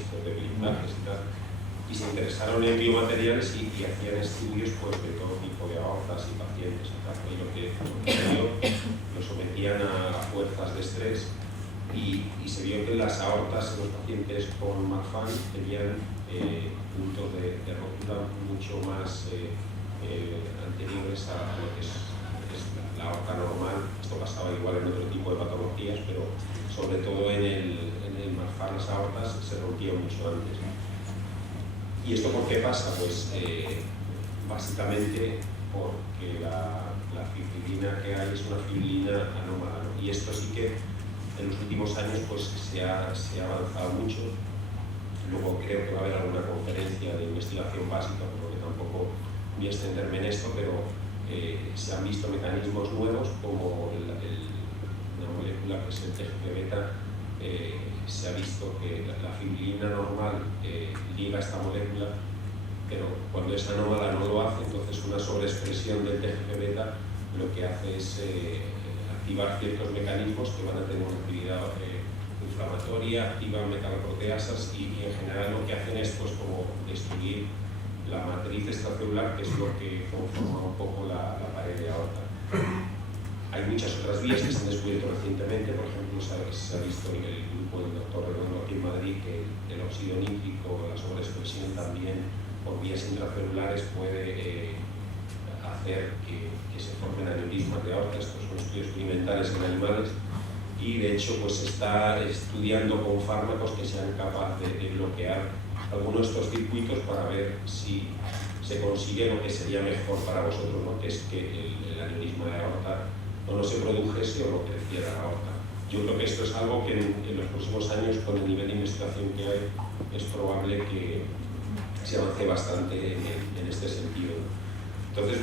estos de blindajes y tal, y se interesaron en biomateriales y hacían estudios pues, de todo tipo de aortas y pacientes y tal. Y lo que se vio, lo sometían a fuerzas de estrés y se vio que las aortas en los pacientes con Marfan tenían puntos de rotura mucho más anteriores a lo que es la aorta normal. Esto pasaba igual en otro tipo de patologías, pero sobre todo en el Marfan las aortas se rompían mucho antes. ¿Y esto por qué pasa? Pues básicamente porque la fibrina que hay es una fibrina anómala, ¿no? Y esto sí que en los últimos años pues, se ha avanzado mucho. Luego creo que va a haber alguna conferencia de investigación básica, por lo que tampoco voy a extenderme en esto, pero se han visto mecanismos nuevos como una molécula que es el TGF-beta. Se ha visto que la fibrina normal liga esta molécula, pero cuando es anómala no lo hace, entonces una sobreexpresión del TGF-beta lo que hace es activar ciertos mecanismos que van a tener una actividad inflamatoria, activan metaloproteasas y en general lo que hacen es pues, como destruir la matriz extracelular, que es lo que conforma un poco la pared de aorta. Hay muchas otras vías que se han descubierto recientemente, por ejemplo, se ha visto en el grupo del doctor Redondo aquí en Madrid que el óxido nítrico, la sobreexpresión también por vías intracelulares puede hacer que se formen aneurismas de aorta. Estos son estudios experimentales en animales y de hecho pues, se está estudiando con fármacos que sean capaces de bloquear algunos de estos circuitos para ver si se consigue lo que sería mejor para vosotros, ¿no? Que es que el aneurisma de aorta no se produjese o no creciera la aorta. Yo creo que esto es algo que en los próximos años, con el nivel de investigación que hay, es probable que se avance bastante en este sentido. Entonces,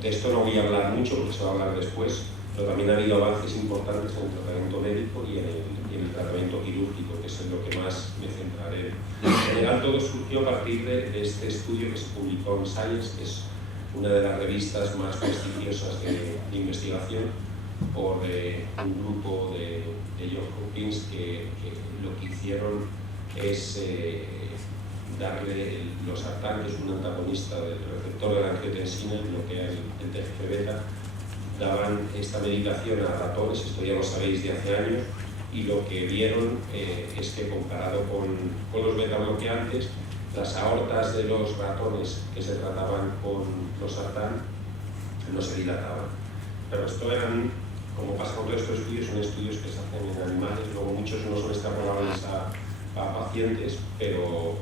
de esto no voy a hablar mucho porque se va a hablar después, pero también ha habido avances importantes en el tratamiento médico y en el tratamiento quirúrgico, que es en lo que más me centraré. En general, todo surgió a partir de este estudio que se publicó en Science, que es una de las revistas más prestigiosas de investigación, por un grupo de Johns Hopkins que lo que hicieron es darle losartán, que es un antagonista del receptor de la angiotensina, bloquea el TGF-beta. Daban esta medicación a ratones, esto ya lo sabéis de hace años, y lo que vieron es que comparado con los beta bloqueantes, las aortas de los ratones que se trataban con losartán no se dilataban. Pero esto eran, como pasa con todos estos estudios, son estudios que se hacen en animales, luego muchos no son extrapolables a pacientes, pero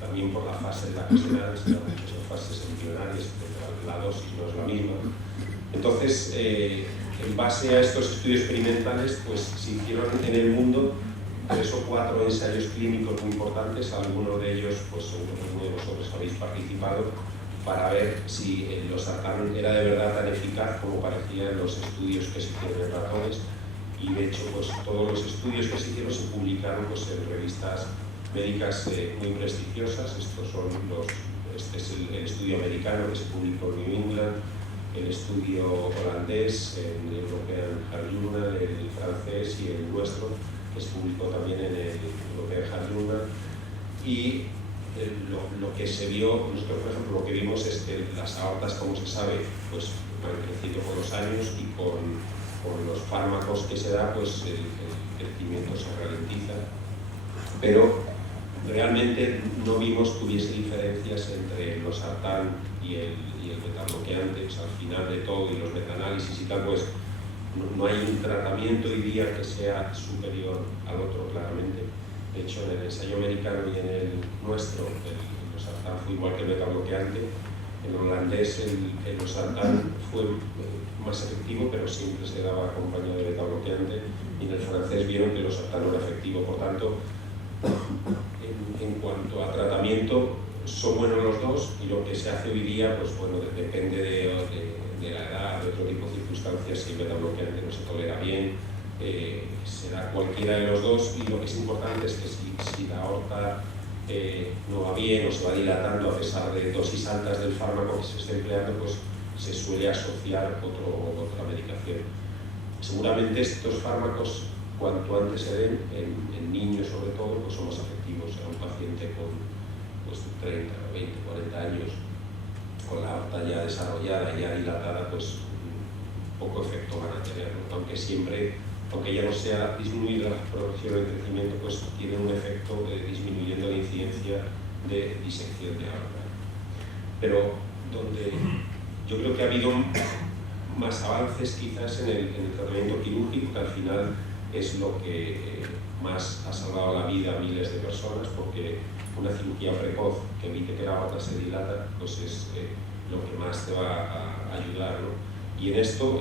también por la fase en la que se dan, se dan muchas fases embrionarias, la dosis no es la misma. Entonces, en base a estos estudios experimentales, pues se hicieron en el mundo 3 o 4 ensayos clínicos muy importantes, algunos de ellos, pues seguro que vosotros habéis participado, para ver si el losartán era de verdad tan eficaz como parecía en los estudios que se hicieron en ratones. Y de hecho, pues todos los estudios que se hicieron se publicaron pues, en revistas médicas muy prestigiosas. Este es el estudio americano que se publicó en New England, el estudio holandés en el European Heart Journal, el francés y el nuestro, que se publicó también en el European Heart Journal. Y lo que se vio, nosotros por ejemplo lo que vimos es que las aortas, como se sabe, pues van creciendo con los años y con los fármacos que se da, pues el crecimiento se ralentiza. Pero realmente no vimos que hubiese diferencias entre el losartán y el betabloqueante. O sea, al final de todo y los metaanálisis y tal, pues no hay un tratamiento hoy día que sea superior al otro, claramente. De hecho, en el ensayo americano y en el nuestro, el losartán fue igual que el betabloqueante. En el holandés el losartán fue más efectivo, pero siempre se daba acompañado de betabloqueante. Y en el francés vieron que el losartán no era efectivo. Por tanto, en cuanto a tratamiento, son buenos los dos, y lo que se hace hoy día, pues bueno, depende de la edad, de otro tipo de circunstancias. Si el betabloqueante no se tolera bien, será cualquiera de los dos, y lo que es importante es que si la aorta no va bien o se va dilatando a pesar de dosis altas del fármaco que se esté empleando, pues se suele asociar otra medicación. Seguramente estos fármacos cuanto antes se den, en niños sobre todo, pues son más efectivos. A un paciente con pues, 30, 20, 40 años, con la aorta ya desarrollada y ya dilatada, pues poco efecto van a tener, ¿no? Aunque ya no sea disminuir la progresión del crecimiento, pues tiene un efecto disminuyendo la incidencia de disección de aorta. Pero donde yo creo que ha habido más avances quizás en el tratamiento quirúrgico, que al final es lo que más ha salvado la vida a miles de personas, porque una cirugía precoz que evite que la aorta se dilata, pues es lo que más te va a ayudar, ¿no? Y en esto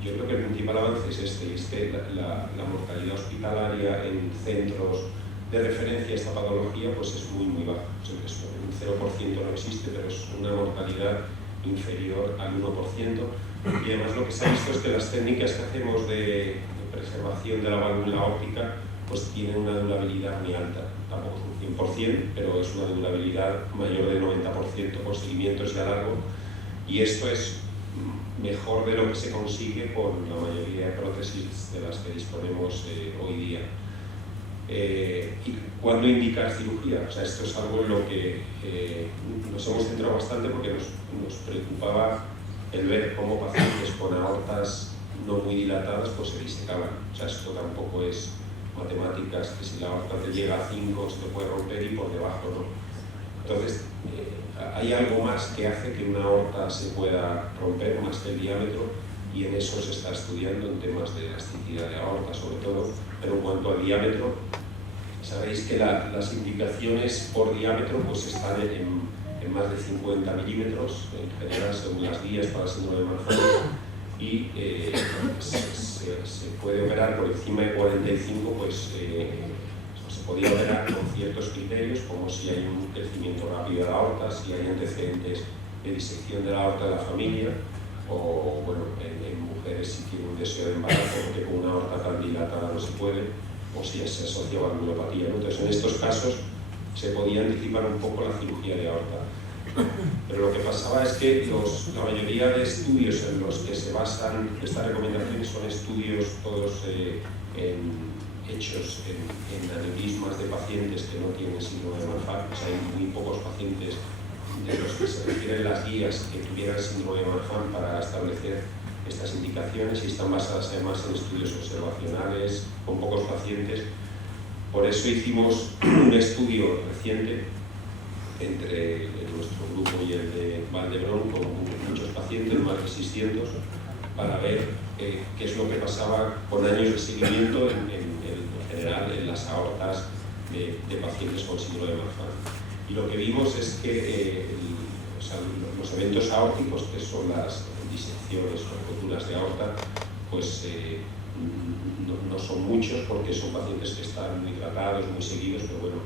yo creo que el principal avance es que la mortalidad hospitalaria en centros de referencia a esta patología pues es muy baja. O sea, un 0% no existe, pero es una mortalidad inferior al 1%. Y además lo que se ha visto es que las técnicas que hacemos de preservación de la válvula óptica pues tienen una durabilidad muy alta. Tampoco es un 100%, pero es una durabilidad mayor del 90% con seguimientos ya largo. Y esto es mejor de lo que se consigue con la mayoría de prótesis de las que disponemos hoy día. ¿Y cuándo indicar cirugía? O sea, esto es algo en lo que nos hemos centrado bastante porque nos preocupaba el ver cómo pacientes con aortas no muy dilatadas pues se disecaban. O sea, esto tampoco es matemáticas, que si la aorta te llega a 5 se te puede romper y por debajo no. Entonces, hay algo más que hace que una aorta se pueda romper, más que el diámetro, y en eso se está estudiando en temas de elasticidad de aorta sobre todo, pero en cuanto al diámetro, sabéis que las indicaciones por diámetro pues están en más de 50 milímetros, en general según las guías para el síndrome de Marfan, y se puede operar por encima de 45, pues se podía operar con ciertos criterios, como si hay un crecimiento rápido de la aorta, si hay antecedentes de disección de la aorta de la familia, o bueno, en mujeres si tienen un deseo de embarazo, porque con una aorta tan dilatada no se puede, o si se asocia a valvulopatía, ¿no? Entonces, en estos casos se podía anticipar un poco la cirugía de aorta. Pero lo que pasaba es que la mayoría de estudios en los que se basan estas recomendaciones son estudios todos hechos en aneurismas de pacientes que no tienen síndrome de Marfan. O sea, hay muy pocos pacientes de los que se refieren las guías que tuvieran síndrome de Marfan para establecer estas indicaciones, y están basadas además en estudios observacionales con pocos pacientes. Por eso hicimos un estudio reciente entre nuestro grupo y el de Valdebrón con muchos pacientes, más de 600, para ver qué es lo que pasaba con años de seguimiento en general en las aortas de pacientes con síndrome de Marfan. Y lo que vimos es que o sea, los eventos aórticos, que son las disecciones o roturas de aorta, pues no son muchos porque son pacientes que están muy tratados, muy seguidos, pero bueno,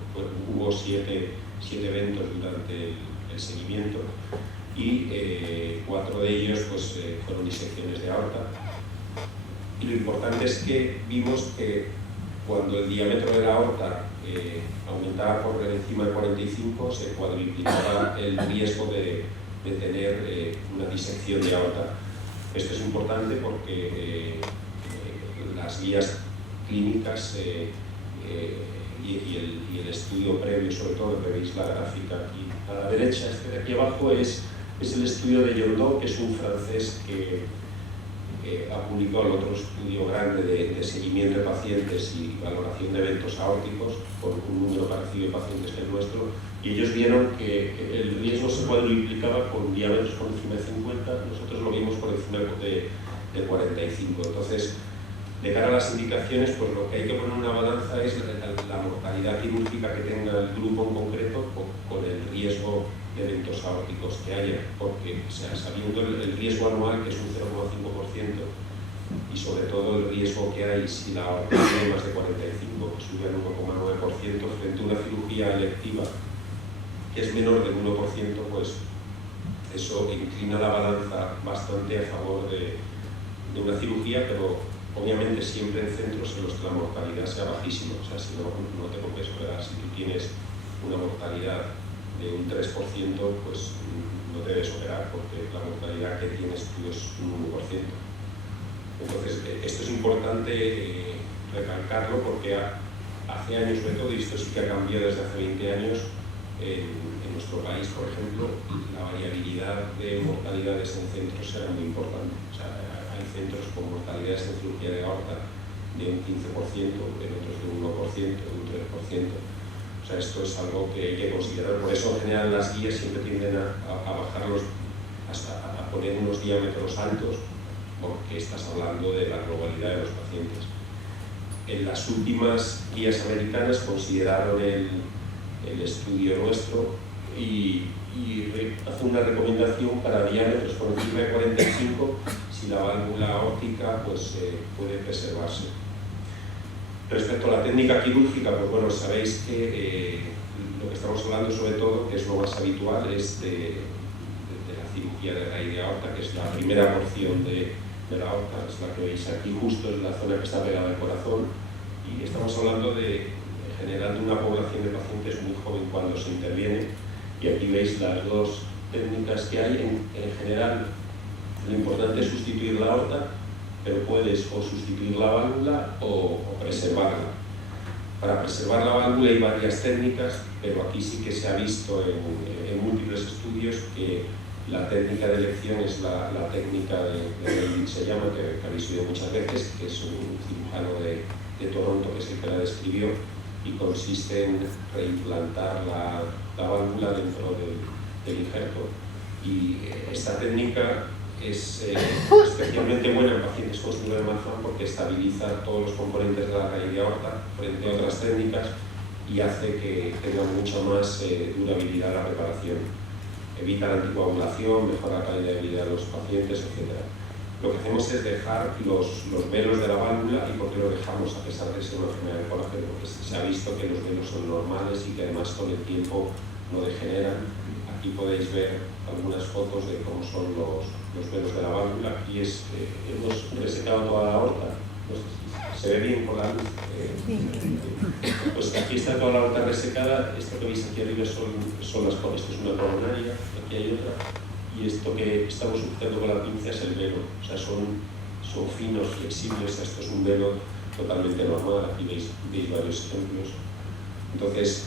hubo 7 eventos durante el seguimiento, y 4 de ellos pues, fueron disecciones de aorta. Y lo importante es que vimos que cuando el diámetro de la aorta aumentaba por encima de 45, se cuadruplicaba el riesgo de tener una disección de aorta. Esto es importante porque las guías clínicas y el estudio previo, sobre todo, que veis la gráfica aquí a la derecha, este de aquí abajo es el estudio de Yondó, que es un francés que ha publicado el otro estudio grande de seguimiento de pacientes y valoración de eventos aórticos, con un número parecido de pacientes que el nuestro, y ellos vieron que el riesgo se cuadruplicaba con diámetros por encima de 50, nosotros lo vimos por encima de 45. Entonces, de cara a las indicaciones, pues lo que hay que poner en una balanza es la mortalidad quirúrgica que tenga el grupo en concreto con el riesgo de eventos aórticos que haya, porque o sea, sabiendo el riesgo anual, que es un 0,5%, y sobre todo el riesgo que hay si la aorta tiene más de 45, que sube al 1,9%, frente a una cirugía electiva que es menor del 1%, pues eso inclina la balanza bastante a favor de una cirugía, pero obviamente siempre en centros en los que la mortalidad sea bajísima. O sea, si no te compensa operar. Si tú tienes una mortalidad de un 3%, pues no debes operar, porque la mortalidad que tienes tú es un 1%. Entonces, esto es importante recalcarlo porque hace años, sobre todo, y esto sí que ha cambiado desde hace 20 años, en nuestro país, por ejemplo, la variabilidad de mortalidades en centros era muy importante. O sea, hay centros con mortalidades en cirugía de aorta de un 15%, en otros de un 1%, de un 3%. O sea, esto es algo que hay que considerar. Por eso, en general, las guías siempre tienden a bajarlos hasta a poner unos diámetros altos, porque estás hablando de la globalidad de los pacientes. En las últimas guías americanas consideraron el estudio nuestro y hace una recomendación para diámetros por encima de 45 si la válvula aórtica pues, puede preservarse. Respecto a la técnica quirúrgica, pues bueno, sabéis que lo que estamos hablando sobre todo, que es lo más habitual, es de la cirugía de raíz de aorta, que es la primera porción de la aorta, es la que veis aquí, justo es la zona que está pegada al corazón, y estamos hablando en general de una población de pacientes muy joven cuando se interviene, y aquí veis las dos técnicas que hay. En general, lo importante es sustituir la aorta, pero puedes o sustituir la válvula o preservarla. Para preservar la válvula hay varias técnicas, pero aquí sí que se ha visto en múltiples estudios que la técnica de elección es la técnica de David, se llama, que habéis oído muchas veces, que es un cirujano de Toronto, que es el que la describió, y consiste en reimplantar la válvula dentro del injerto. Y esta técnica es especialmente buena en pacientes con síndrome de Marfan porque estabiliza todos los componentes de la raíz de aorta frente a otras técnicas y hace que tenga mucha más durabilidad la reparación. Evita la anticoagulación, mejora la calidad de vida de los pacientes, etc. Lo que hacemos es dejar los velos de la válvula. ¿Y por qué lo dejamos a pesar de ser una enfermedad de colágeno? Porque se ha visto que los velos son normales y que además con el tiempo no degeneran. Aquí podéis ver algunas fotos de cómo son los velos de la válvula. Aquí hemos resecado toda la aorta. No sé si se ve bien por la luz. Pues aquí está toda la aorta resecada. Esto que veis aquí arriba son las coronas. Esto es una coronaria, aquí hay otra. Y esto que estamos sujetando con la pinza es el velo. O sea, son finos, flexibles. Esto es un velo totalmente normal. Aquí veis varios ejemplos. Entonces,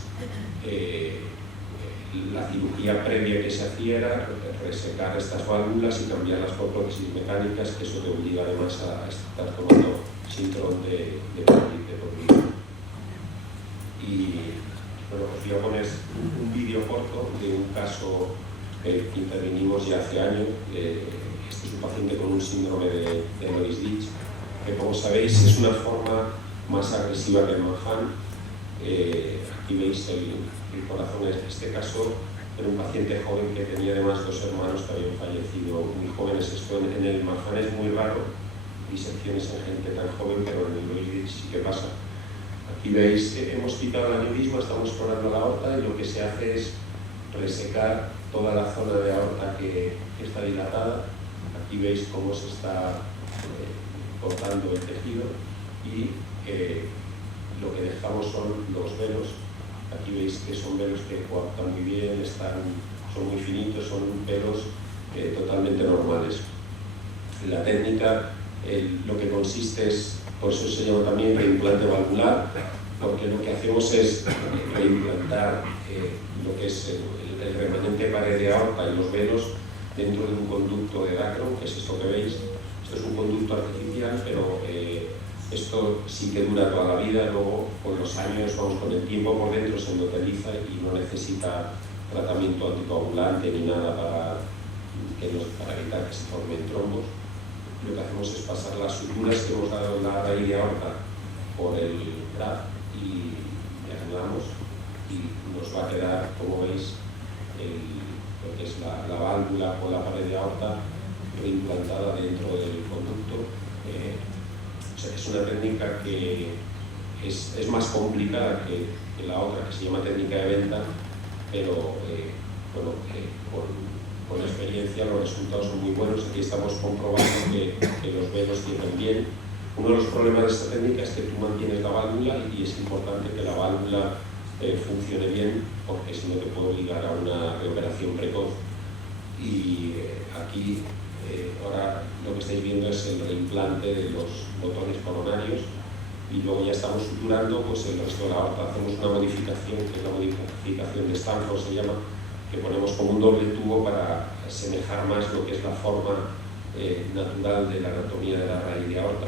la cirugía previa que se hacía era resecar estas válvulas y cambiarlas por prótesis mecánicas, que eso te obliga además a estar tomando sintrón de por vida. Y bueno, os voy a poner un vídeo corto de un caso que intervinimos ya hace años. Este es un paciente con un síndrome de Loeys-Dietz, que como sabéis es una forma más agresiva que el Marfan. Aquí veis el corazón. En este caso era un paciente joven que tenía además dos hermanos que habían fallecido muy jóvenes. Esto en el Marfan es muy raro, disecciones en gente tan joven, pero en el Loeys-Dietz sí que pasa. Aquí veis, hemos quitado el aneurisma, estamos explorando la aorta y lo que se hace es resecar toda la zona de aorta que está dilatada. Aquí veis cómo se está cortando el tejido y lo que dejamos son los velos. Aquí veis que son velos que coaptan muy bien, son muy finitos, son velos totalmente normales. La técnica, lo que consiste es, por eso se llama también reimplante valvular, porque lo que hacemos es reimplantar lo que es el remanente pared de aorta y los velos dentro de un conducto de Dacron, que es esto que veis. Esto es un conducto artificial, pero esto sí que dura toda la vida. Luego, con los años, con el tiempo por dentro, se endoteliza y no necesita tratamiento anticoagulante ni nada para evitar que se formen trombos. Lo que hacemos es pasar las suturas que hemos dado en la raíz de aorta por el graft y anulamos, y nos va a quedar, como veis, lo que es la válvula o la pared de aorta reimplantada dentro del conducto. O sea, es una técnica que es más complicada que la otra, que se llama técnica de venta, pero bueno, con experiencia los resultados son muy buenos. Aquí estamos comprobando que los velos cierran bien. Uno de los problemas de esta técnica es que tú mantienes la válvula y es importante que la válvula funcione bien, porque si no te puede obligar a una reoperación precoz. Y aquí ahora lo que estáis viendo es el reimplante de los botones coronarios. y luego ya estamos suturando pues, el resto de la aorta. Hacemos una modificación, que es la modificación de Stanford, se llama, que ponemos como un doble tubo para asemejar más lo que es la forma natural de la anatomía de la raíz de aorta.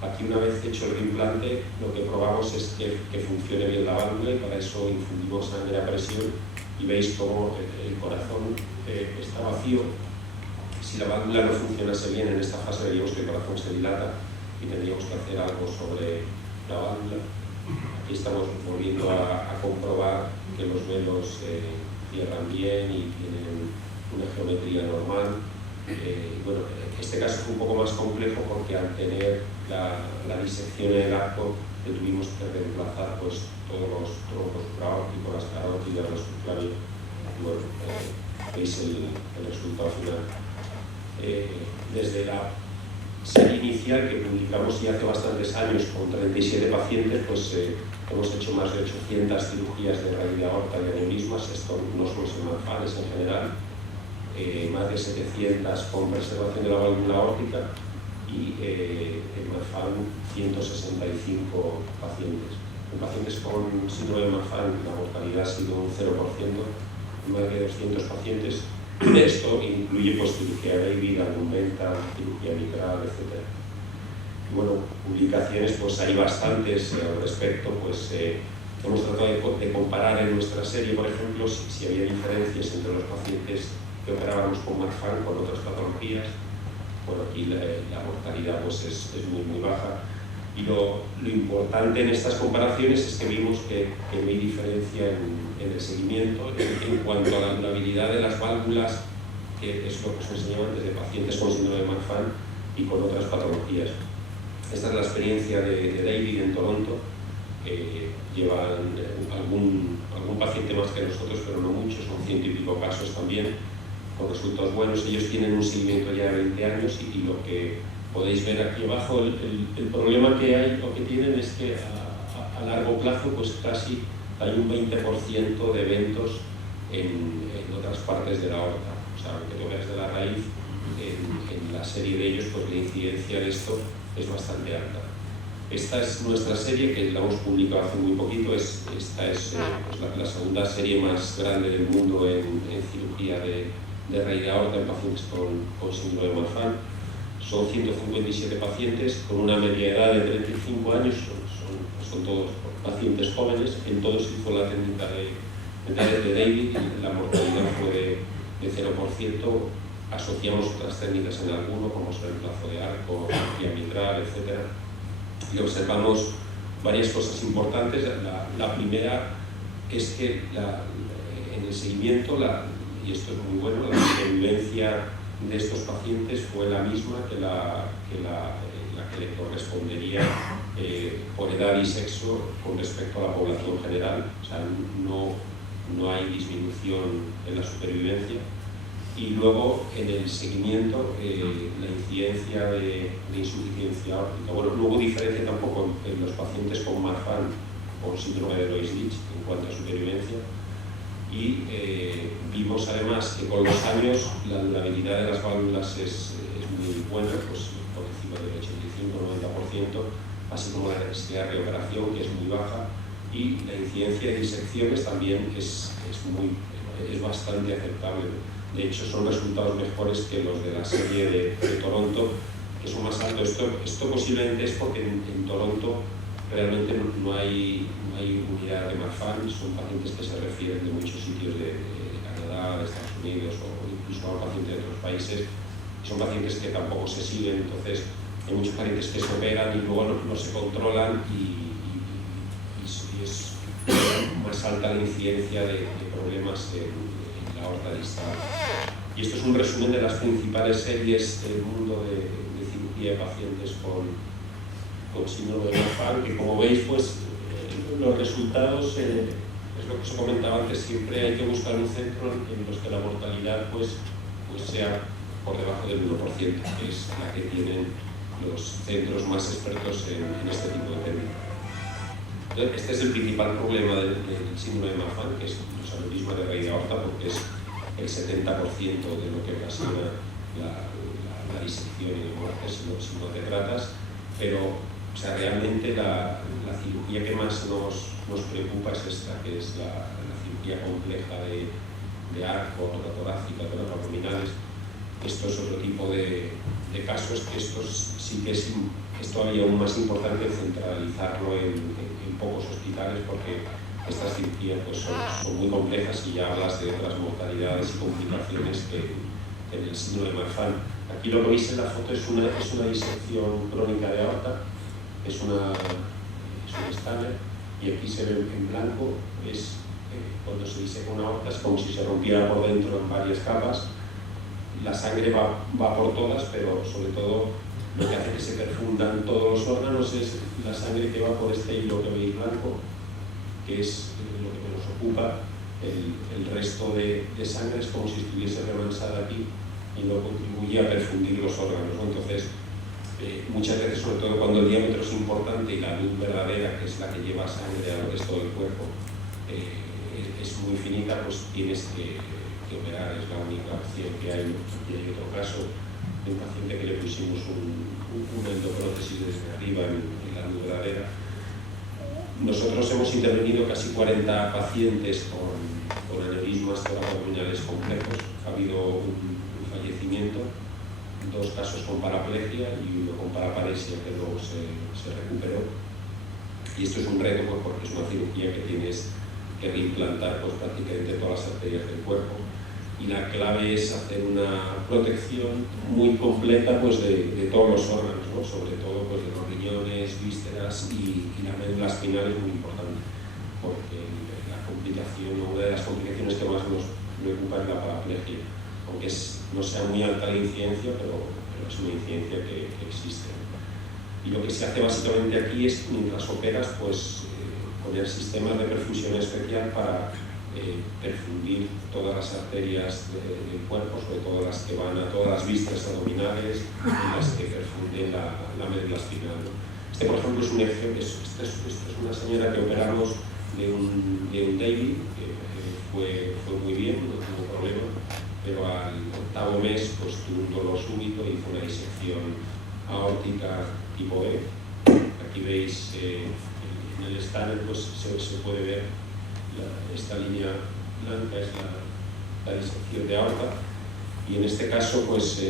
Aquí, una vez hecho el reimplante, lo que probamos es que funcione bien la válvula, y para eso infundimos sangre a presión y veis cómo el corazón está vacío. Si la válvula no funcionase bien en esta fase, veríamos que el corazón se dilata y tendríamos que hacer algo sobre la válvula. Aquí estamos volviendo a comprobar que los velos cierran bien y tienen una geometría normal. Bueno, este caso fue un poco más complejo porque al tener la disección en el arco tuvimos que reemplazar pues, todos los troncos supraórticos, las carótidas, los subclavios. Bueno, veis el resultado final. Desde la serie inicial que publicamos ya hace bastantes años con 37 pacientes, pues hemos hecho más de 800 cirugías de raíz de aorta y aneurismas. Esto no solo es en Marfan, es en general. Más de 700 con preservación de la válvula aórtica y en Marfan 165 pacientes. En pacientes con síndrome de Marfan la mortalidad ha sido un 0%, más de 200 pacientes. Esto incluye pues, cirugía de David, argumenta, cirugía mitral, etc. Y bueno, publicaciones pues hay bastantes al respecto. Pues, hemos tratado de comparar en nuestra serie, por ejemplo, si había diferencias entre los pacientes que operábamos con Marfan con otras patologías. Bueno, aquí la mortalidad pues, es muy baja. Y lo importante en estas comparaciones es que vimos que no hay diferencia en el seguimiento en cuanto a la durabilidad de las válvulas, que es lo que os enseñaba antes, de pacientes con síndrome de Marfan y con otras patologías. Esta es la experiencia de David en Toronto. Llevan algún paciente más que nosotros, pero no muchos, son 100 y pico casos también, con resultados buenos. Ellos tienen un seguimiento ya de 20 años y lo que podéis ver aquí abajo, el problema que hay o que tienen es que a largo plazo pues casi hay un 20% de eventos en otras partes de la aorta. O sea, aunque tú veas de la raíz, en la serie de ellos pues la incidencia de esto es bastante alta. Esta es nuestra serie, que la hemos publicado hace muy poquito. Esta es pues, la segunda serie más grande del mundo en cirugía de raíz de aorta en pacientes con síndrome de Marfan. Son 157 pacientes con una media edad de 35 años, son todos pacientes jóvenes. En todos se hizo la técnica de David y la mortalidad fue de 0%. Asociamos otras técnicas en alguno, como es el reemplazo de arco, cirugía mitral, etc. Y observamos varias cosas importantes. La primera es que en el seguimiento, y esto es muy bueno, la supervivencia de estos pacientes fue la misma que la que le correspondería por edad y sexo con respecto a la población general. O sea, no hay disminución en la supervivencia. Y luego, en el seguimiento, la incidencia de insuficiencia aórtica. Bueno, no hubo diferencia tampoco en los pacientes con Marfan o síndrome de Loeys-Dietz en cuanto a supervivencia. Y vimos además que con los años la durabilidad de las válvulas es muy buena, pues por encima del 85-90%, así como la necesidad de reoperación, que es muy baja, y la incidencia de disecciones también es bastante aceptable. De hecho, son resultados mejores que los de la serie de Toronto, que son más altos. Esto posiblemente es porque en Toronto realmente no hay unidad de Marfan. Son pacientes que se refieren de muchos sitios de Canadá, de Estados Unidos o incluso a pacientes de otros países. Son pacientes que tampoco se siguen, entonces hay muchos pacientes que se operan y luego no se controlan y es más alta la incidencia de problemas en la aorta distal. Y esto es un resumen de las principales series del mundo de cirugía de pacientes con síndrome de Marfan, que como veis, pues los resultados, es lo que os comentaba antes, siempre hay que buscar un centro en los que la mortalidad pues sea por debajo del 1%, que es la que tienen los centros más expertos en este tipo de técnica. Entonces, este es el principal problema del síndrome de Marfan, que es los aneurismas de raíz de aorta, porque es el 70% de lo que ocasiona la disección y la muerte si no te tratas. Pero O sea, realmente la cirugía que más nos preocupa es esta, que es la cirugía compleja de arco, torácica, toracoabdominales. Esto es otro tipo de casos, que estos sí que es todavía aún más importante centralizarlo en pocos hospitales, porque estas cirugías pues, son muy complejas y ya hablas de otras mortalidades y complicaciones que en el síndrome de Marfan. Aquí lo que veis en la foto es una disección crónica de aorta, es un escáner, y aquí se ve en blanco, cuando se diseca una aorta es como si se rompiera por dentro en varias capas. La sangre va por todas, pero sobre todo lo que hace que se perfundan todos los órganos es la sangre que va por este hilo que veis blanco, que es lo que nos ocupa. El resto de sangre es como si estuviese remansada aquí y no contribuye a perfundir los órganos, ¿no? Entonces, muchas veces, sobre todo cuando el diámetro es importante y la luz verdadera, que es la que lleva sangre al resto del cuerpo, es muy finita, pues tienes que operar, es la única opción que hay. Y hay otro caso de un paciente que le pusimos una endoprótesis desde arriba en la luz verdadera. Nosotros hemos intervenido casi 40 pacientes con aneurismas toracoabdominales complejos. Ha habido un fallecimiento, 2 casos con paraplegia y 1 con paraparesia que luego se recuperó. Y esto es un reto, pues, porque es una cirugía que tienes que reimplantar pues, prácticamente todas las arterias del cuerpo. Y la clave es hacer una protección muy completa pues, de todos los órganos, ¿no? Sobre todo pues, de los riñones, vísceras y la médula espinal es muy importante, porque una de las complicaciones que más nos preocupa es la paraplegia, aunque no sea muy alta la incidencia, pero es una incidencia que existe. Y lo que se hace básicamente aquí es, mientras operas, pues poner sistemas de perfusión especial para perfundir todas las arterias del cuerpo, sobre todo las que van a todas las vísceras abdominales y las que perfunden la médula espinal, ¿no? Este, por ejemplo, es un ejemplo. Esta es una señora que operamos de un David, que fue muy bien, no tuvo problema, pero al 8º mes pues, tuvo un dolor súbito y hizo una disección aórtica tipo E. Aquí veis en el escáner pues, se puede ver esta línea blanca, es la disección de aorta, y en este caso pues,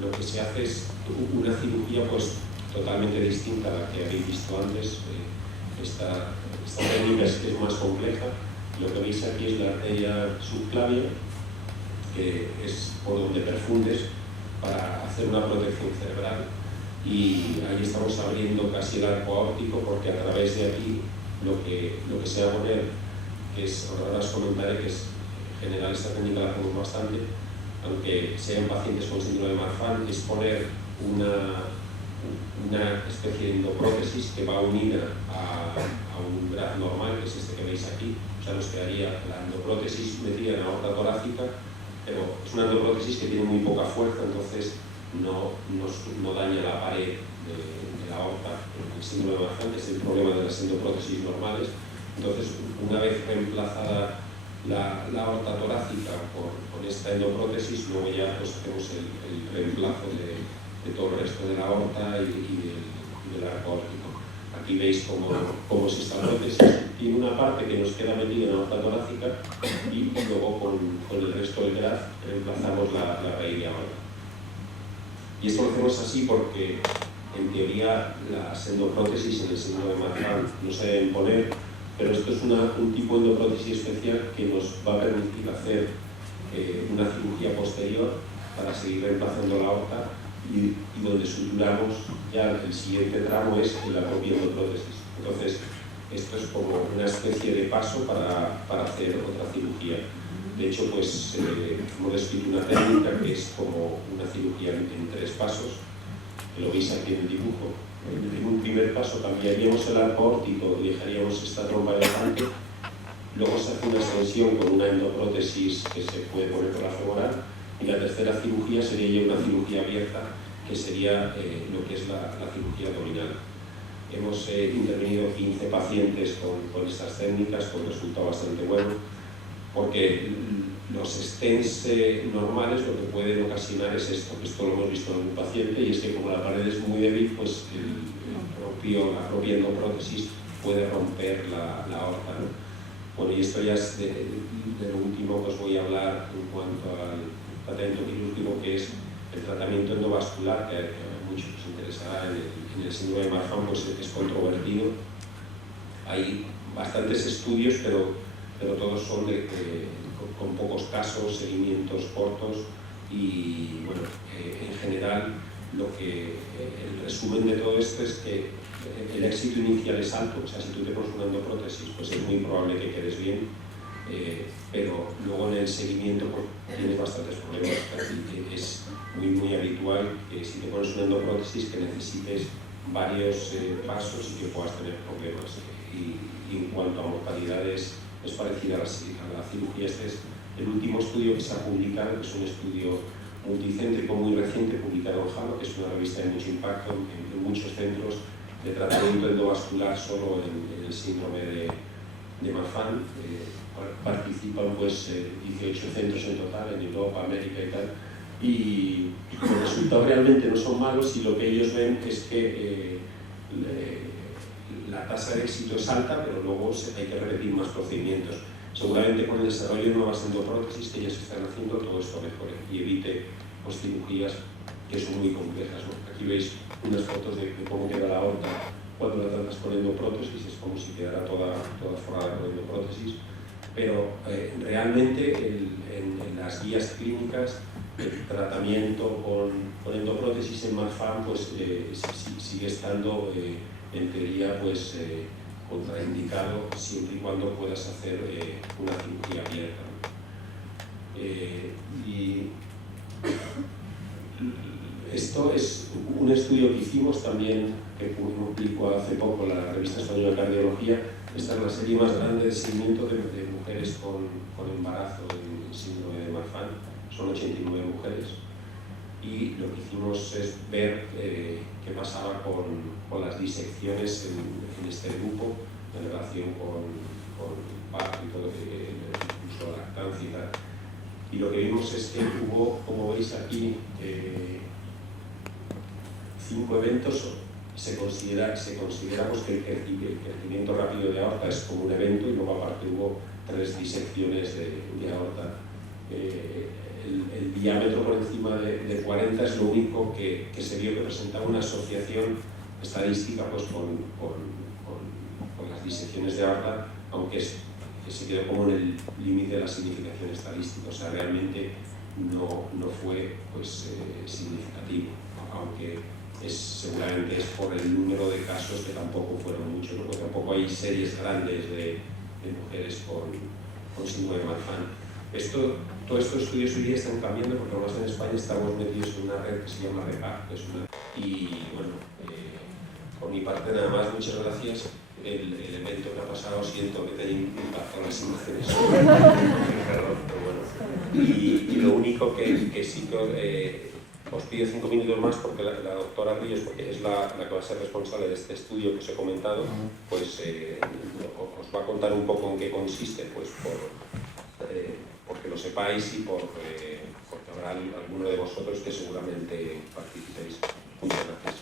lo que se hace es una cirugía pues, totalmente distinta a la que habéis visto antes. Esta técnica es más compleja. Lo que veis aquí es la arteria subclavia, que es por donde perfundes para hacer una protección cerebral, y ahí estamos abriendo casi el arco aórtico, porque a través de aquí lo que se va a poner, que es, ahora os comentaré, que es en general esta técnica la hacemos bastante, aunque sean pacientes con síndrome de Marfan, es poner una especie de endoprótesis que va unida a un graf normal, que es este que veis aquí. O sea, nos quedaría la endoprótesis metida en la aorta torácica, pero es una endoprótesis que tiene muy poca fuerza, entonces no daña la pared de la aorta. El síndrome de Marfan es el problema de las endoprótesis normales. Entonces, una vez reemplazada la aorta torácica con esta endoprótesis, luego ya pues, hacemos el reemplazo de todo el resto de la aorta y del arco aórtico. Aquí veis cómo es esta prótesis. Tiene una parte que nos queda metida en la aorta torácica y luego con el resto del graf reemplazamos la raíz de aorta. Y esto lo hacemos así porque, en teoría, las endoprótesis en el síndrome de Marfan no se deben poner, pero esto es un tipo de endoprótesis especial que nos va a permitir hacer una cirugía posterior para seguir reemplazando la aorta, y donde suturamos ya el siguiente tramo es en la propia endoprótesis. Entonces, esto es como una especie de paso para hacer otra cirugía. De hecho, pues hemos descrito una técnica que es como una cirugía en 3 pasos, que lo veis aquí en el dibujo. En un primer paso cambiaríamos el arco aórtico y dejaríamos esta trompa elefante. Luego se hace una extensión con una endoprótesis que se puede poner por la femoral, y la tercera cirugía sería ya una cirugía abierta, que sería lo que es la cirugía abdominal. Hemos intervenido 15 pacientes con estas técnicas, con resultado bastante bueno, porque los stents normales lo que pueden ocasionar es esto, que esto lo hemos visto en un paciente, y es que como la pared es muy débil, pues la propia endoprótesis puede romper la aorta, ¿no? Bueno, y esto ya es de lo último que os voy a hablar en cuanto al tratamiento quirúrgico, que es el tratamiento endovascular, que a muchos os interesará en el síndrome de Marfan, pues es controvertido. Hay bastantes estudios, pero todos son con pocos casos, seguimientos cortos, y bueno, en general el resumen de todo esto es que el éxito inicial es alto. O sea, si tú te pones una endoprótesis, pues es muy probable que quedes bien, pero luego en el seguimiento pues, tienes bastantes problemas. Es muy habitual que si te pones una endoprótesis que necesites varios pasos y que puedas tener problemas. Y en cuanto a mortalidades, es parecida a la cirugía. Este es el último estudio que se ha publicado, que es un estudio multicéntrico muy reciente, publicado en JAMA, que es una revista de mucho impacto en muchos centros de tratamiento endovascular solo en el síndrome de Marfan. Participan pues 18 centros en total, en Europa, América y tal, y los resultados realmente no son malos, y lo que ellos ven es que la tasa de éxito es alta, pero luego hay que repetir más procedimientos. Seguramente con el desarrollo de nuevas endoprótesis que ya se están haciendo, todo esto mejore y evite pues, cirugías que son muy complejas, ¿no? Aquí veis unas fotos de cómo queda la aorta cuando la tratas con endoprótesis, es como si quedara toda forrada con endoprótesis, pero realmente en las guías clínicas el tratamiento con endoprótesis en Marfan pues, sigue estando en teoría pues, contraindicado siempre y cuando puedas hacer una cirugía abierta. Y esto es un estudio que hicimos también, que publicó hace poco la Revista Española de Cardiología. Esta es la serie más grande de seguimiento de mujeres con embarazo en síndrome de Marfan. Son 89 mujeres. Y lo que hicimos es ver qué pasaba con las disecciones en este grupo en relación con parto y todo, incluso lactancia y tal. Y lo que vimos es que hubo, como veis aquí, 5 eventos. Se considera pues, que el crecimiento rápido de aorta es como un evento, y luego aparte hubo 3 disecciones de aorta. El diámetro por encima de 40 es lo único que se vio que presentaba una asociación estadística pues, con las disecciones de aorta, aunque se quedó como en el límite de la significación estadística. O sea, realmente no fue pues, significativo, aunque seguramente es por el número de casos, que tampoco fueron muchos, ¿no? Porque tampoco hay series grandes de mujeres con síndrome de Marfan. Todos estos estudios hoy día están cambiando, porque además en España estamos metidos en una red que se llama REPAC, y bueno, por mi parte nada más, muchas gracias. El evento que ha pasado, siento que te haya impactado las imágenes, pero bueno. Y lo único que sí que os pido 5 minutos más, porque la doctora Ríos, porque es la que va a ser responsable de este estudio que os he comentado, pues os va a contar un poco en qué consiste, pues porque lo sepáis y porque habrá alguno de vosotros que seguramente participéis. Muchas gracias.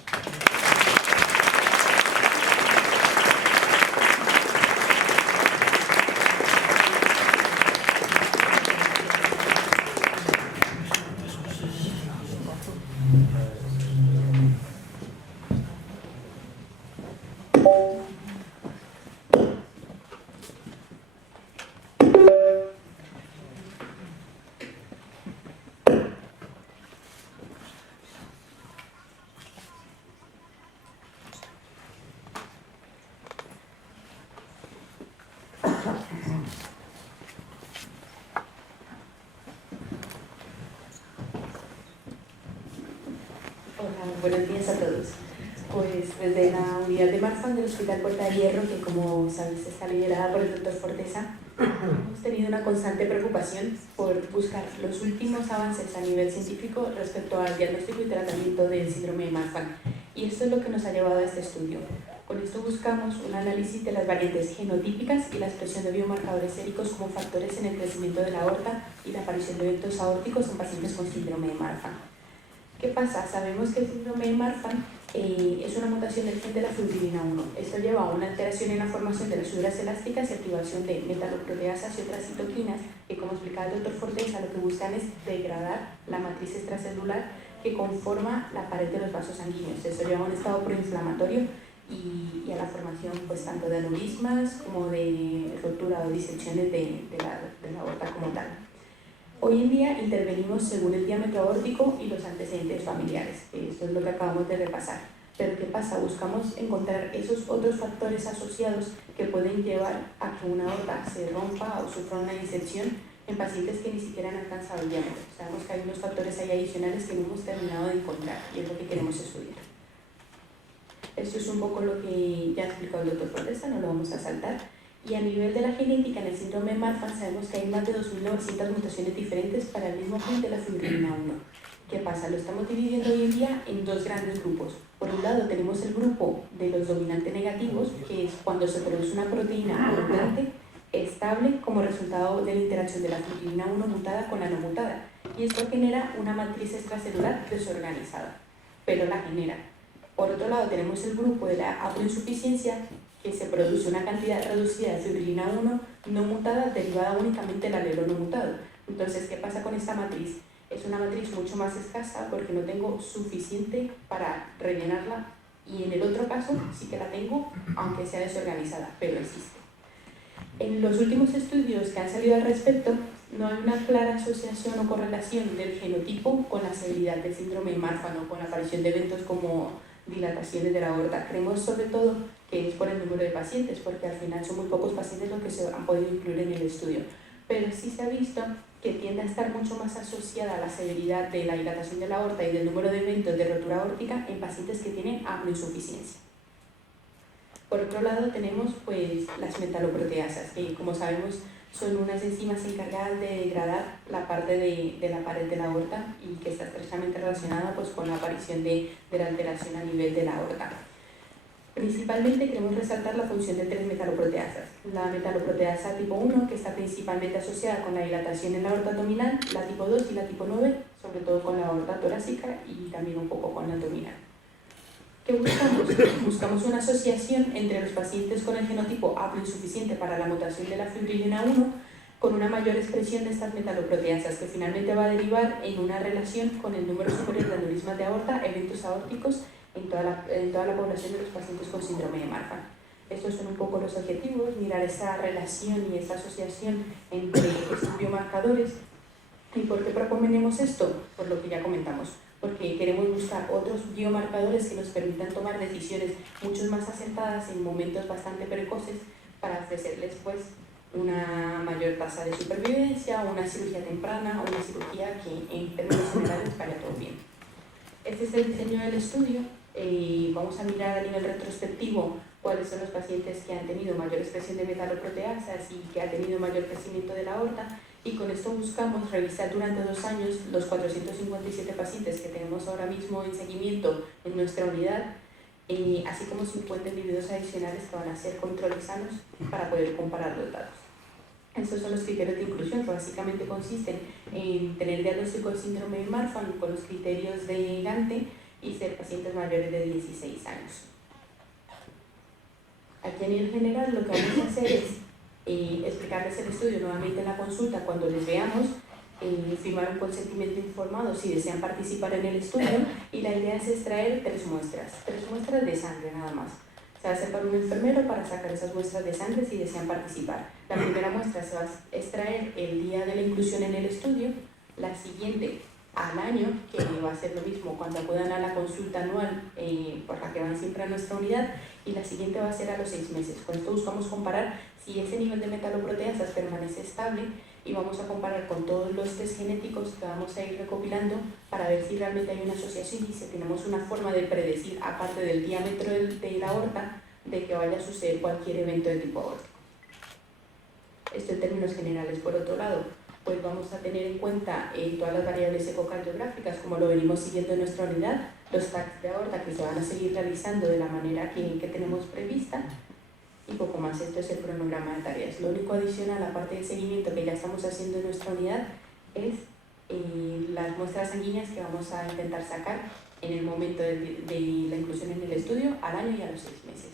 Buenos días a todos. Pues desde la unidad de Marfan del Hospital Puerta de Hierro, que como sabéis está liderada por el Dr. Forteza, hemos tenido una constante preocupación por buscar los últimos avances a nivel científico respecto al diagnóstico y tratamiento del síndrome de Marfan. Y esto es lo que nos ha llevado a este estudio. Con esto buscamos un análisis de las variantes genotípicas y la expresión de biomarcadores séricos como factores en el crecimiento de la aorta y la aparición de eventos aórticos en pacientes con síndrome de Marfan. ¿Qué pasa? Sabemos que el síndrome de Marfan es una mutación del gen de la fibrina 1. Esto lleva a una alteración en la formación de las fibras elásticas y activación de metaloproteasas y otras citoquinas que, como explicaba el doctor Forteza, lo que buscan es degradar la matriz extracelular que conforma la pared de los vasos sanguíneos. Esto lleva a un estado proinflamatorio y a la formación pues, tanto de aneurismas como de rotura o disecciones de la aorta como tal. Hoy en día intervenimos según el diámetro aórtico y los antecedentes familiares, esto es lo que acabamos de repasar. Pero ¿qué pasa? Buscamos encontrar esos otros factores asociados que pueden llevar a que una aorta se rompa o sufra una disección en pacientes que ni siquiera han alcanzado el diámetro. Sabemos que hay unos factores ahí adicionales que no hemos terminado de encontrar y es lo que queremos estudiar. Esto es un poco lo que ya ha explicado el doctor Forteza, no lo vamos a saltar. Y a nivel de la genética, en el síndrome de Marfan sabemos que hay más de 2.900 mutaciones diferentes para el mismo gen de la fibrina 1. ¿Qué pasa? Lo estamos dividiendo hoy en día en dos grandes grupos. Por un lado tenemos el grupo de los dominantes negativos, que es cuando se produce una proteína dominante estable como resultado de la interacción de la fibrina 1 mutada con la no mutada. Y esto genera una matriz extracelular desorganizada, pero la genera. Por otro lado tenemos el grupo de la haploinsuficiencia, que se produce una cantidad reducida de fibrina 1 no mutada derivada únicamente del alelo no mutado. Entonces, ¿qué pasa con esta matriz? Es una matriz mucho más escasa porque no tengo suficiente para rellenarla y en el otro caso sí que la tengo, aunque sea desorganizada, pero existe. En los últimos estudios que han salido al respecto, no hay una clara asociación o correlación del genotipo con la severidad del síndrome de Marfan o con la aparición de eventos como dilataciones de la aorta. Creemos sobre todo que es por el número de pacientes, porque al final son muy pocos pacientes los que se han podido incluir en el estudio. Pero sí se ha visto que tiende a estar mucho más asociada a la severidad de la dilatación de la aorta y del número de eventos de rotura aórtica en pacientes que tienen haploinsuficiencia. Por otro lado tenemos pues, las metaloproteasas, que como sabemos son unas enzimas encargadas de degradar la parte de la pared de la aorta y que está estrechamente relacionada pues, con la aparición de la alteración a nivel de la aorta. Principalmente queremos resaltar la función de tres metaloproteasas. La metaloproteasa tipo 1, que está principalmente asociada con la dilatación en la aorta abdominal, la tipo 2 y la tipo 9, sobre todo con la aorta torácica y también un poco con la abdominal. ¿Qué buscamos? Buscamos una asociación entre los pacientes con el genotipo haploinsuficiente para la mutación de la fibrina 1 con una mayor expresión de estas metaloproteasas, que finalmente va a derivar en una relación con el número superior de aneurismas de aorta, eventos aórticos en toda la población de los pacientes con síndrome de Marfan. Estos son un poco los objetivos, mirar esa relación y esa asociación entre estos biomarcadores. ¿Y por qué proponemos esto? Por lo que ya comentamos, porque queremos buscar otros biomarcadores que nos permitan tomar decisiones mucho más acertadas en momentos bastante precoces para ofrecerles pues, una mayor tasa de supervivencia, una cirugía temprana o una cirugía que en términos generales vaya todo bien. Este es el diseño del estudio. Vamos a mirar a nivel retrospectivo cuáles son los pacientes que han tenido mayor expresión de metaloproteasas y que han tenido mayor crecimiento de la aorta, y con esto buscamos revisar durante 2 años los 457 pacientes que tenemos ahora mismo en seguimiento en nuestra unidad, así como 50 individuos adicionales que van a ser controles sanos para poder comparar los datos. Estos son los criterios de inclusión, que básicamente consisten en tener diagnóstico de síndrome de Marfan con los criterios de Gante y ser pacientes mayores de 16 años. Aquí a nivel general lo que vamos a hacer es explicarles el estudio nuevamente en la consulta cuando les veamos, firmar un consentimiento informado si desean participar en el estudio, y la idea es extraer 3 muestras de sangre nada más. Se va a separar un enfermero para sacar esas muestras de sangre si desean participar. La primera muestra se va a extraer el día de la inclusión en el estudio, la siguiente al año, que va a ser lo mismo cuando acudan a la consulta anual por la que van siempre a nuestra unidad, y la siguiente va a ser a los 6 meses. Con esto buscamos comparar si ese nivel de metaloproteasas permanece estable y vamos a comparar con todos los test genéticos que vamos a ir recopilando para ver si realmente hay una asociación y si tenemos una forma de predecir, aparte del diámetro de la aorta, de que vaya a suceder cualquier evento de tipo aórtico. Esto en términos generales. Por otro lado, pues vamos a tener en cuenta todas las variables ecocardiográficas, como lo venimos siguiendo en nuestra unidad, los TACs de aorta que se van a seguir realizando de la manera que tenemos prevista, y poco más. Esto es el cronograma de tareas. Lo único adicional, aparte del seguimiento que ya estamos haciendo en nuestra unidad, es las muestras sanguíneas que vamos a intentar sacar en el momento de la inclusión en el estudio, al año y a los 6 meses.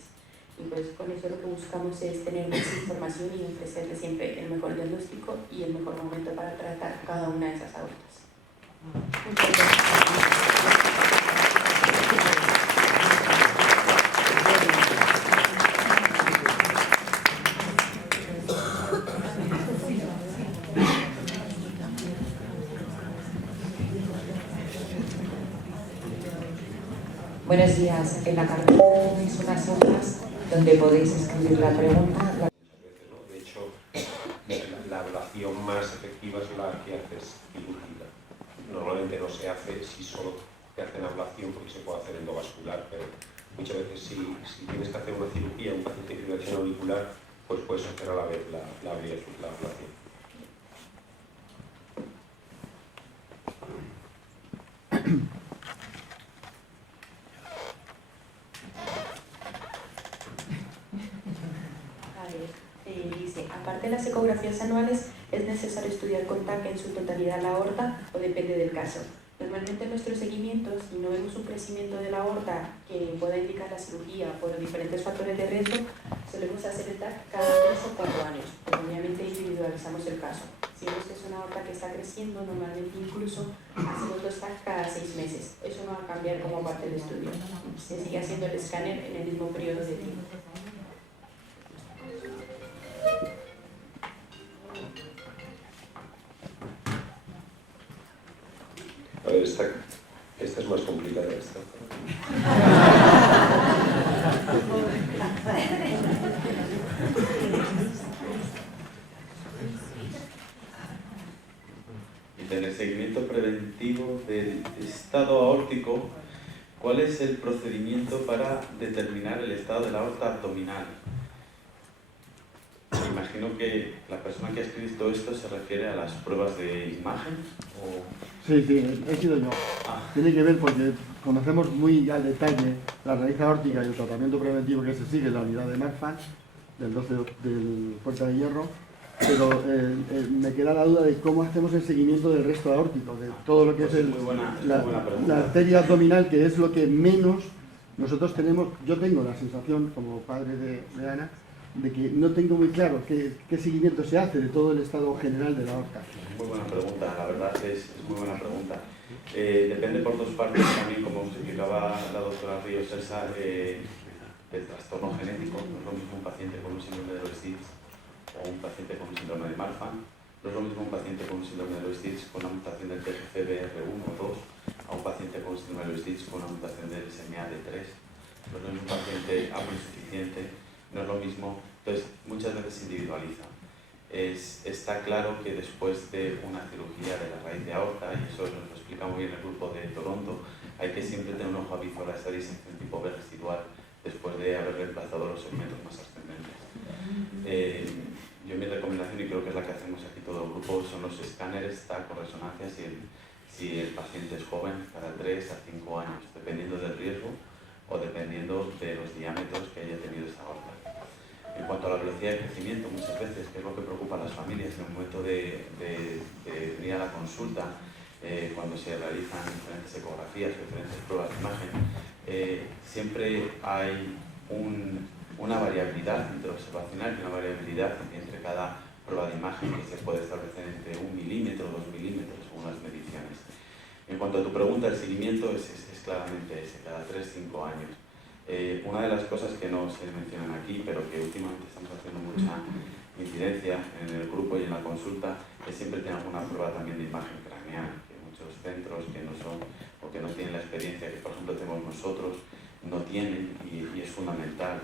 Y pues con eso lo que buscamos es tener más información y ofrecerle siempre el mejor diagnóstico y el mejor momento para tratar cada una de esas aortas. Muchas gracias. Buenos días. En la carpeta tenéis unas hojas donde podéis escribir la pregunta. De hecho, la ablación más efectiva es la que haces quirúrgica. Normalmente no se hace si solo te hacen ablación, porque se puede hacer endovascular, pero muchas veces si tienes que hacer una cirugía, un paciente que tiene lesión auricular, pues puedes hacer a la vez la ablación. Dice, aparte de las ecografías anuales, ¿es necesario estudiar con TAC en su totalidad la aorta o depende del caso? Normalmente en nuestros seguimientos, si no vemos un crecimiento de la aorta que pueda indicar la cirugía por diferentes factores de riesgo, solemos hacer el TAC cada 3 o 4 años. Obviamente individualizamos el caso. Si vemos que es una aorta que está creciendo, normalmente incluso hacemos los TAC cada 6 meses. Eso no va a cambiar como parte del estudio. Se sigue haciendo el escáner en el mismo periodo de tiempo. A ver, esta es más complicada. Y en el seguimiento preventivo del estado aórtico, ¿cuál es el procedimiento para determinar el estado de la aorta abdominal? Me imagino que la persona que ha escrito esto se refiere a las pruebas de imagen. Sí, he sido yo. Tiene que ver porque conocemos muy al detalle la raíz aórtica y el tratamiento preventivo que se sigue en la unidad de Marfan, del 12 del Puerta de Hierro, pero me queda la duda de cómo hacemos el seguimiento del resto aórtico, de todo lo que es la arteria abdominal, que es lo que menos nosotros tenemos. Yo tengo la sensación, como padre de Ana, de que no tengo muy claro qué seguimiento se hace de todo el estado general de la aorta. Muy buena pregunta, la verdad es muy buena pregunta. Depende por dos partes también, como explicaba la doctora Ríos Elsa, del trastorno genético. No es lo mismo un paciente con un síndrome de Loeys-Dietz o un paciente con un síndrome de Marfan. No es lo mismo un paciente con un síndrome de Loeys-Dietz con una mutación del TGCBR1 o 2 a un paciente con un síndrome de Loeys-Dietz con una mutación del SMAD3. No es lo mismo un paciente insuficiente, no es lo mismo. Entonces, muchas veces se individualiza. Está claro que después de una cirugía de la raíz de aorta, y eso nos lo explica muy bien el grupo de Toronto, hay que siempre tener un ojo aviso a esa disección tipo B residual después de haber reemplazado los segmentos más ascendentes. Yo mi recomendación, y creo que es la que hacemos aquí todo el grupo, son los escáneres TAC o resonancias si el paciente es joven, cada 3 a 5 años, dependiendo del riesgo o dependiendo de los diámetros que haya tenido esa aorta. En cuanto a la velocidad de crecimiento, muchas veces, que es lo que preocupa a las familias en el momento de venir a la consulta, cuando se realizan diferentes ecografías, diferentes pruebas de imagen, siempre hay una variabilidad interobservacional y una variabilidad entre cada prueba de imagen que se puede establecer entre 1 milímetro o 2 milímetros según las mediciones. En cuanto a tu pregunta, el seguimiento es claramente ese, cada 3-5 años. Una de las cosas que no se mencionan aquí, pero que últimamente estamos haciendo mucha incidencia en el grupo y en la consulta, es siempre tener alguna prueba también de imagen craneal, que muchos centros que no son o que no tienen la experiencia que por ejemplo tenemos nosotros, no tienen, y es fundamental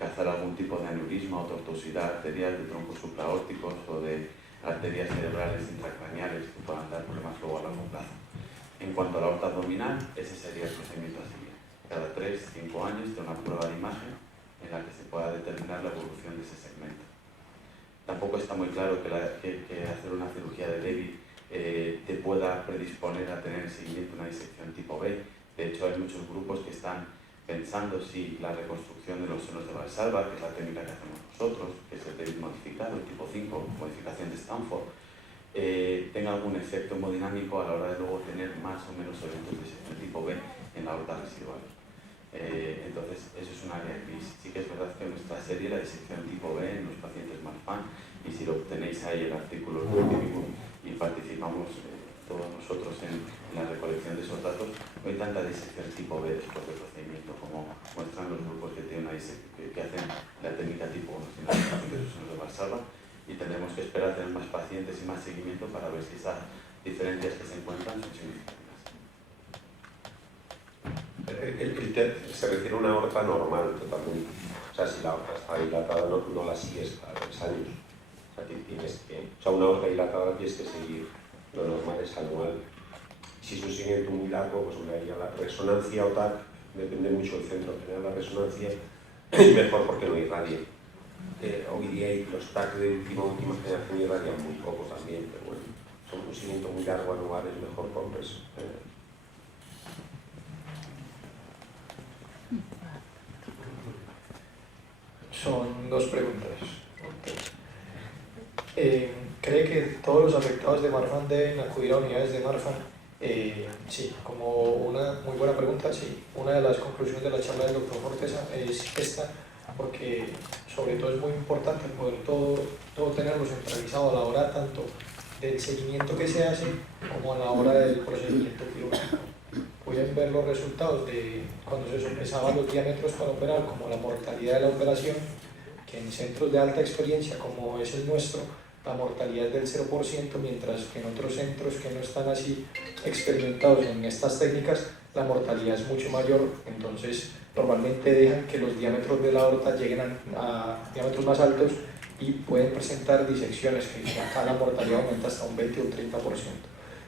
cazar algún tipo de aneurisma o tortuosidad arterial de troncos supraórticos o de arterias cerebrales intracraneales que puedan dar problemas luego a largo plazo. En cuanto a la aorta abdominal, ese sería el procedimiento a seguir. Cada 3-5 años de una prueba de imagen en la que se pueda determinar la evolución de ese segmento. Tampoco está muy claro que hacer una cirugía de pueda predisponer a tener en seguimiento una disección tipo B. De hecho, hay muchos grupos que están pensando si la reconstrucción de los senos de Valsalva, que es la técnica que hacemos nosotros, que es el Davis modificado, el tipo 5, modificación de Stanford, tenga algún efecto hemodinámico a la hora de luego tener más o menos eventos de disección tipo B en la aorta residual. Entonces, eso es un área gris. Sí que es verdad que nuestra serie, la disección tipo B en los pacientes Marfan, y si lo tenéis ahí el artículo y participamos todos nosotros en la recolección de esos datos, no hay tanta disección tipo B después del procedimiento como muestran los grupos que tienen que hacen la técnica tipo 1, sino los pacientes de Valsalva, y tendremos que esperar a tener más pacientes y más seguimiento para ver si esas diferencias que se encuentran son significativas. Se refiere a una aorta normal, totalmente. O sea, si la aorta está dilatada, no la sigues a 3 años. O sea, una aorta dilatada tienes que seguir, lo normal es anual. Si es un seguimiento muy largo, pues hombre, ahí a la resonancia o TAC, depende mucho del centro que tenga la resonancia, es mejor porque no irradia. Hoy día los TAC de última generación irradian muy poco también, pero bueno, son un seguimiento muy largo anual, es mejor con eso. Son 2 preguntas. ¿Cree que todos los afectados de Marfan deben acudir a unidades de Marfan? Sí, como una muy buena pregunta, sí. Una de las conclusiones de la charla del doctor Forteza es esta, porque sobre todo es muy importante poder todo tenerlo centralizado a la hora tanto del seguimiento que se hace como a la hora del procedimiento quirúrgico. Pueden ver los resultados de cuando se sopesaban los diámetros para operar, como la mortalidad de la operación, que en centros de alta experiencia como es el nuestro, la mortalidad es del 0%, mientras que en otros centros que no están así experimentados en estas técnicas, la mortalidad es mucho mayor. Entonces, normalmente dejan que los diámetros de la aorta lleguen a diámetros más altos y pueden presentar disecciones, que acá la mortalidad aumenta hasta un 20 o un 30%.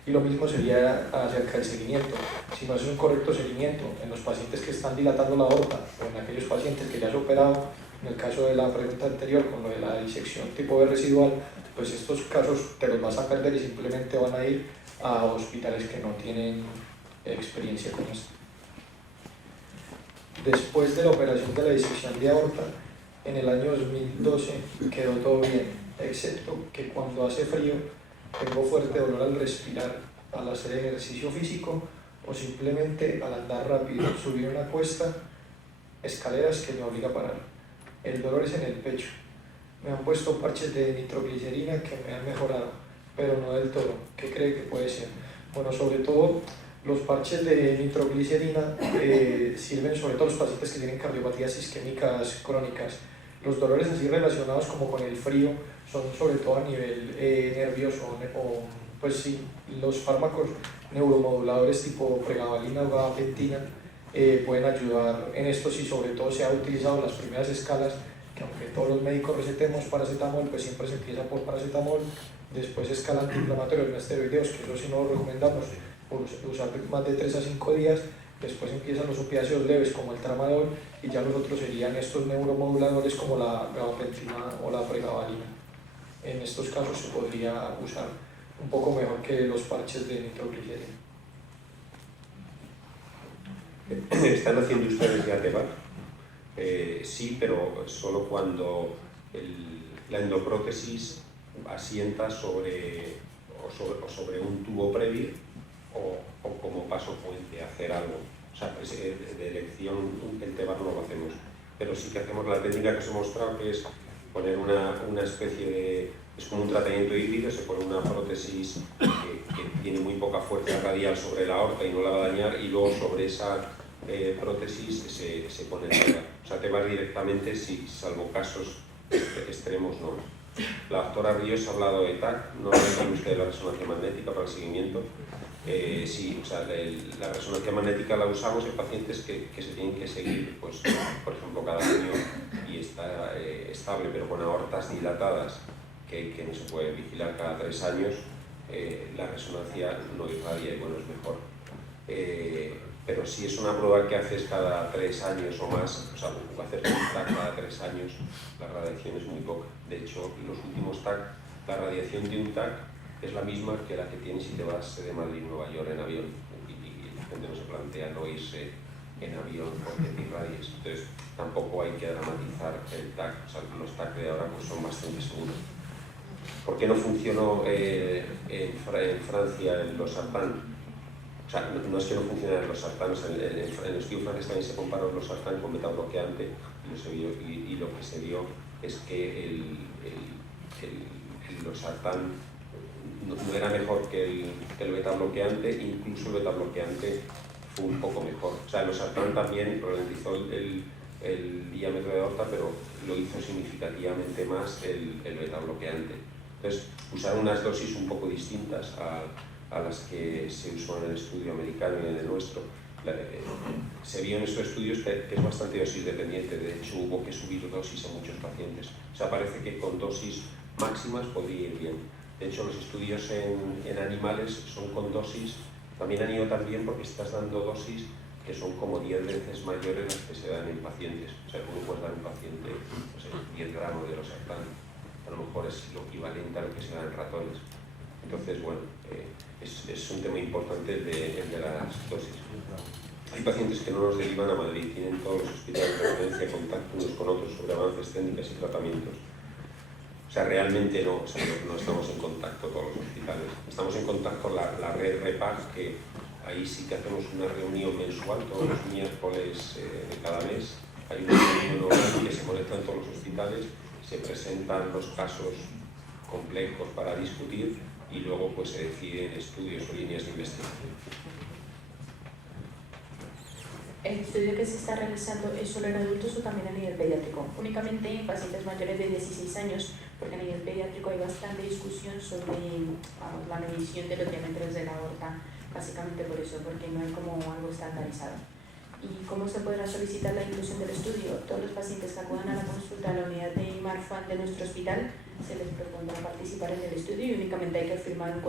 Y lo mismo sería acerca del seguimiento. Si no es un correcto seguimiento en los pacientes que están dilatando la aorta o en aquellos pacientes que ya se han operado, en el caso de la pregunta anterior con lo de la disección tipo B residual, pues estos casos te los vas a perder y simplemente van a ir a hospitales que no tienen experiencia con esto. Después de la operación de la disección de aorta, en el año 2012 quedó todo bien, excepto que cuando hace frío tengo fuerte dolor al respirar, al hacer ejercicio físico o simplemente al andar rápido, subir una cuesta, escaleras que me obliga a parar. El dolor es en el pecho. Me han puesto parches de nitroglicerina que me han mejorado, pero no del todo. ¿Qué cree que puede ser? Bueno, sobre todo los parches de nitroglicerina sirven sobre todo a los pacientes que tienen cardiopatías isquémicas crónicas. Los dolores así relacionados como con el frío son sobre todo a nivel nervioso o pues sí, los fármacos neuromoduladores tipo pregabalina o gabapentina pueden ayudar en esto si sobre todo se ha utilizado las primeras escalas, que aunque todos los médicos recetemos paracetamol, pues siempre se empieza por paracetamol, después escala antiinflamatorios no esteroideos, que eso sí no lo recomendamos usar más de 3 a 5 días, después empiezan los opiáceos leves como el tramadol y ya los otros serían estos neuromoduladores como la gabapentina o la pregabalina. En estos casos se podría usar un poco mejor que los parches de nitroglicerina. ¿Están haciendo ustedes ya TEVAC? Sí, pero solo cuando la endoprótesis asienta sobre un tubo previo o como paso puente hacer algo. O sea, pues, de elección el TEVAC no lo hacemos, pero sí que hacemos la técnica que os he mostrado, que es poner una especie de... es como un tratamiento híbrido, se pone una prótesis que tiene muy poca fuerza radial sobre la aorta y no la va a dañar, y luego sobre esa prótesis se pone el TEVAC. O sea, TEVAC directamente, sí, salvo casos extremos, no. La doctora Ríos ha hablado de TAC, no hablan ustedes de la resonancia magnética para el seguimiento. Sí, o sea, la resonancia magnética la usamos en pacientes que se tienen que seguir, pues, por ejemplo, cada año y está estable, pero con aortas dilatadas que no se puede vigilar cada 3 años, la resonancia no irradia y bueno, es mejor. Pero si es una prueba que haces cada 3 años o más, o sea, hacer un TAC cada 3 años, la radiación es muy poca. De hecho, los últimos TAC, la radiación de un TAC es la misma que la que tienes si te vas de Madrid a Nueva York en avión, y la gente no se plantea no irse en avión porque te irradies. Entonces tampoco hay que dramatizar el TAC, o sea, los TAC de ahora pues son bastante seguros. ¿Por qué no funcionó en Francia en los sartán? O sea, no es que no funcionen los sartán, o sea, en el estudio francés también se comparó los sartán con metabloqueante y lo que se vio es que los sartán no era mejor que el betabloqueante, incluso el betabloqueante fue un poco mejor. O sea, los sartán también ralentizó el diámetro de aorta, pero lo hizo significativamente más el betabloqueante. Entonces, usaron unas dosis un poco distintas a las que se usó en el estudio americano y en el nuestro. Se vio en estos estudios que es bastante dosis dependiente, de hecho hubo que subir dosis a muchos pacientes. O sea, parece que con dosis máximas podría ir bien. De hecho, los estudios en animales son con dosis, también han ido tan bien porque estás dando dosis que son como 10 veces mayores las que se dan en pacientes. O sea, tú no puedes dar a un paciente, no sé, 10 gramos de losartán, a lo mejor es lo equivalente a lo que se da en ratones. Entonces, bueno, es un tema importante el de las dosis. Hay pacientes que no los derivan a Madrid, tienen todos los hospitales de referencia contacto unos con otros sobre avances técnicos y tratamientos. O sea, realmente no, o sea, no estamos en contacto todos los hospitales. Estamos en contacto con la red REPAC, que ahí sí que hacemos una reunión mensual todos los miércoles de cada mes. Hay una reunión oral que se conecta en todos los hospitales, se presentan los casos complejos para discutir y luego pues se deciden estudios o líneas de investigación. ¿El estudio que se está realizando es solo en adultos o también a nivel pediátrico? Únicamente en pacientes mayores de 16 años, porque a nivel pediátrico hay bastante discusión sobre la medición de los diámetros de la aorta, básicamente por eso, porque no hay como algo estandarizado. ¿Y cómo se podrá solicitar la inclusión del estudio? Todos los pacientes que acudan a la consulta a la unidad de Marfan de nuestro hospital se les propondrá participar en el estudio y únicamente hay que firmar un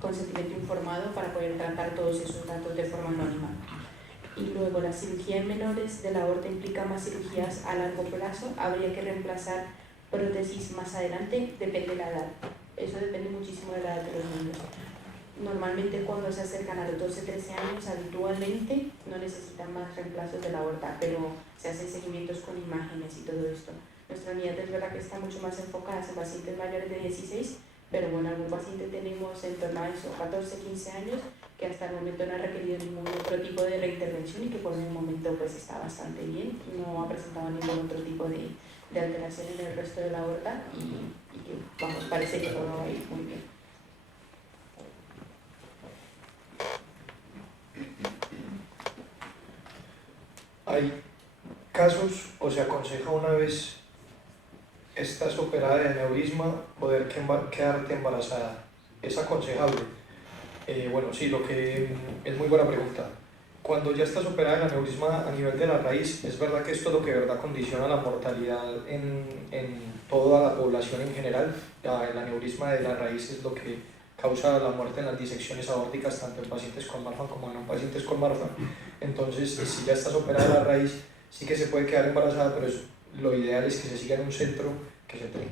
consentimiento informado para poder tratar todos esos datos de forma anónima. Y luego, la cirugía en menores de la aorta implica más cirugías a largo plazo. Habría que reemplazar prótesis más adelante, depende de la edad. Eso depende muchísimo de la edad de los niños. Normalmente cuando se acercan a los 12-13 años, habitualmente no necesitan más reemplazos de la aorta, pero se hacen seguimientos con imágenes y todo esto. Nuestra unidad es verdad que está mucho más enfocada en pacientes mayores de 16, pero bueno, algún paciente tenemos en torno a eso, 14-15 años, que hasta el momento no ha requerido ningún otro tipo de reintervención y que por el momento pues está bastante bien, no ha presentado ningún otro tipo de alteración en el resto de la aorta y que, vamos, parece que todo va a ir muy bien. Hay casos, o se aconseja una vez estás operada de aneurisma poder quedarte embarazada. ¿Es aconsejable? Bueno, sí, lo que es muy buena pregunta. Cuando ya estás operada de aneurisma a nivel de la raíz, es verdad que esto es lo que de verdad condiciona la mortalidad en toda la población en general. El aneurisma de la raíz es lo que causa la muerte en las disecciones aórticas, tanto en pacientes con Marfan como en no pacientes con Marfan. Entonces, si ya estás operada de la raíz, sí que se puede quedar embarazada, pero lo ideal es que se siga en un centro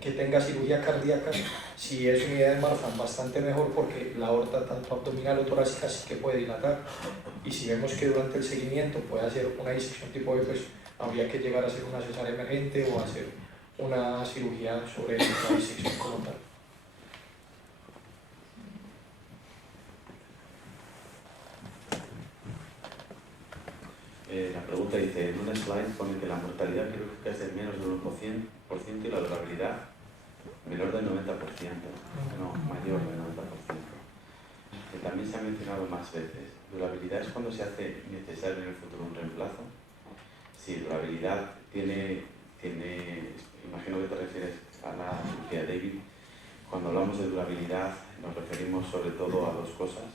que tenga cirugía cardíaca. Si es unidad de Marfan, bastante mejor, porque la aorta, tanto abdominal o torácica, sí que puede dilatar. Y si vemos que durante el seguimiento puede hacer una disección tipo B, pues habría que llegar a hacer una cesárea emergente o hacer una cirugía sobre la disección como tal. La pregunta dice, en un slide pone que la mortalidad quirúrgica es de menos del 1% y la durabilidad menor del 90%, no, mayor del 90%. Que también se ha mencionado más veces. ¿Durabilidad es cuando se hace necesario en el futuro un reemplazo? Sí, durabilidad tiene, imagino que te refieres a la cirugía David. Cuando hablamos de durabilidad nos referimos sobre todo a dos cosas.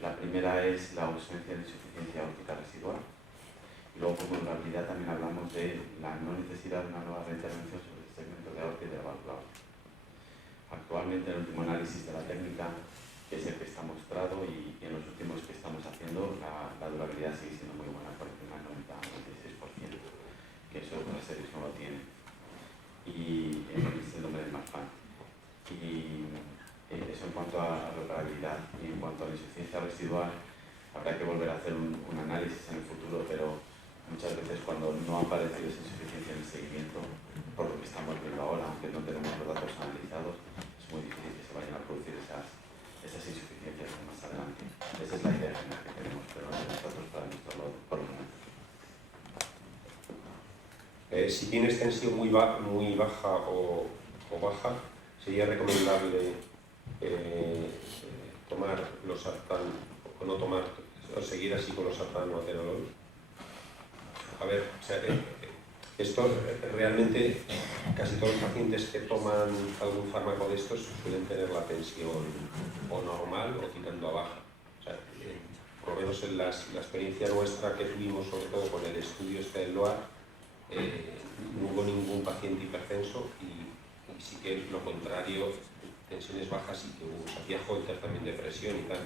La primera es la ausencia de insuficiencia aórtica residual. Luego, como durabilidad, también hablamos de la no necesidad de una nueva reintervención sobre el segmento de aorta y de la válvula. Actualmente, el último análisis de la técnica, que es el que está mostrado, y en los últimos que estamos haciendo, la durabilidad sigue siendo muy buena, por encima del 90-96%, que eso otras series no lo tienen. Y es el síndrome de Marfan. Y eso en cuanto a funcionalidad. Y en cuanto a la insuficiencia residual, habrá que volver a hacer un análisis en el futuro, pero muchas veces cuando no ha aparecido esa insuficiencia en el seguimiento, por lo que estamos viendo ahora, aunque no tenemos los datos analizados, es muy difícil que se vayan a producir esas insuficiencias más adelante. Esa es la idea general que tenemos, pero no tenemos datos para mostrarlo por lo menos. Si tienes tensión muy baja o baja, sería recomendable tomar losartán o no tomar, o seguir así con losartán o atenolol. A ver, o sea, esto realmente casi todos los pacientes que toman algún fármaco de estos suelen tener la tensión o normal o tirando a baja. O sea, por lo menos en la experiencia nuestra que tuvimos, sobre todo con el estudio este del LOAR, no hubo ningún paciente hipertenso y sí que lo contrario, tensiones bajas y que se hacía Holter también de presión y tal.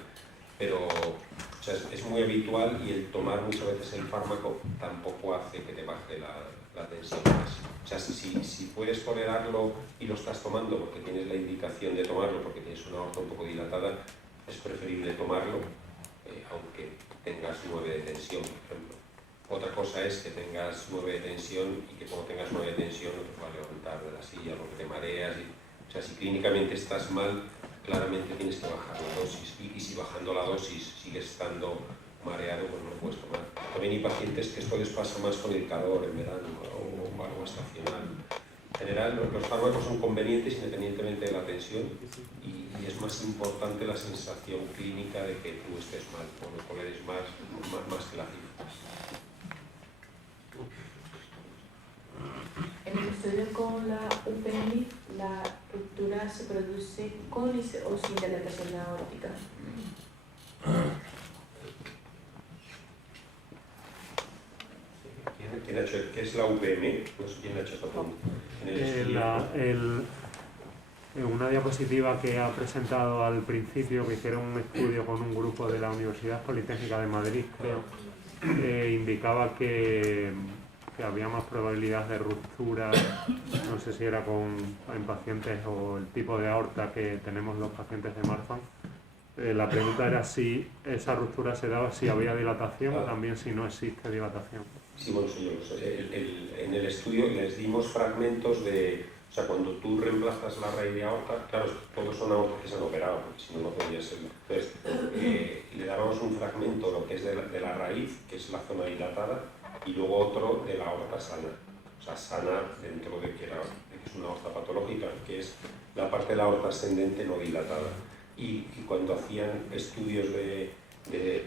Pero o sea, es muy habitual y el tomar muchas veces el fármaco tampoco hace que te baje la tensión más. O sea, si puedes tolerarlo y lo estás tomando porque tienes la indicación de tomarlo, porque tienes una aorta un poco dilatada, es preferible tomarlo, aunque tengas 9 de tensión, por ejemplo. Otra cosa es que tengas 9 de tensión y que cuando tengas 9 de tensión no te vas a levantar de la silla porque te mareas. O sea, si clínicamente estás mal, claramente tienes que bajar la dosis y si bajando la dosis sigues estando mareado, pues no lo puedes tomar. También hay pacientes que esto les pasa más con el calor en verano o algo estacional. En general, los fármacos son convenientes independientemente de la tensión y es más importante la sensación clínica de que tú estés mal, o no toleres más que la cifra. En el estudio con la UPMI, la ruptura se produce con o sin dilatación aórtica. ¿Quién ha hecho? ¿Qué es la UPM? No sé quién ha hecho esta pregunta. Una diapositiva que ha presentado al principio, que hicieron un estudio con un grupo de la Universidad Politécnica de Madrid, creo, indicaba que había más probabilidad de ruptura, no sé si era en pacientes o el tipo de aorta que tenemos los pacientes de Marfan. La pregunta era si esa ruptura se daba si había dilatación o también si no existe dilatación. Sí, bueno, sí, en el estudio les dimos fragmentos de, o sea, cuando tú reemplazas la raíz de aorta, claro, todos son aortas que se han operado, porque si no, no podía ser. Entonces, le dábamos un fragmento, lo que es de la raíz, que es la zona dilatada, y luego otro de la aorta sana. O sea, sana dentro de que es una aorta patológica, que es la parte de la aorta ascendente no dilatada. Y cuando hacían estudios de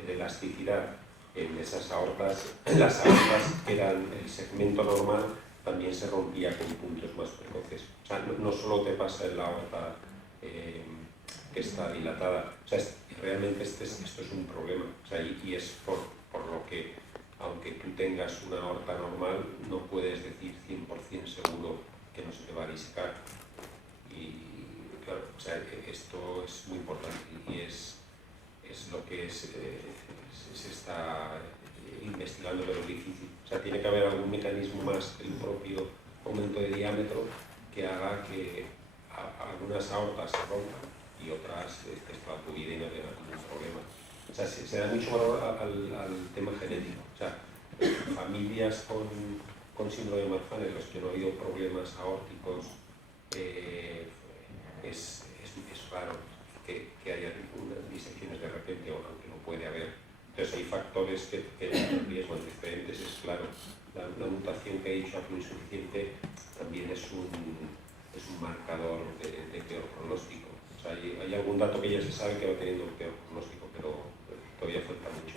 elasticidad en esas aortas, las aortas que eran el segmento normal, también se rompía con puntos más precoces. O sea, no solo te pasa en la aorta que está dilatada, o sea, realmente esto es un problema. O sea, y es por lo que, aunque tú tengas una aorta normal, no puedes decir 100% seguro que no se te va a discar. Y claro, o sea, esto es muy importante y es lo que se está investigando, pero es difícil. O sea, tiene que haber algún mecanismo más que el propio aumento de diámetro que haga que algunas aortas se rompan y otras estatubiden y no tengan ningún problema. O sea, se da mucho valor al tema genético. O sea, familias con síndrome de Marfan en los que no ha habido problemas aórticos, es raro que haya disecciones de repente, aunque no puede haber. Entonces hay factores que tienen riesgo antecedentes, es claro. La mutación que ha dicho aquí insuficiente también es un marcador de peor pronóstico. O sea, hay algún dato que ya se sabe que va teniendo un peor pronóstico, pero todavía falta mucho.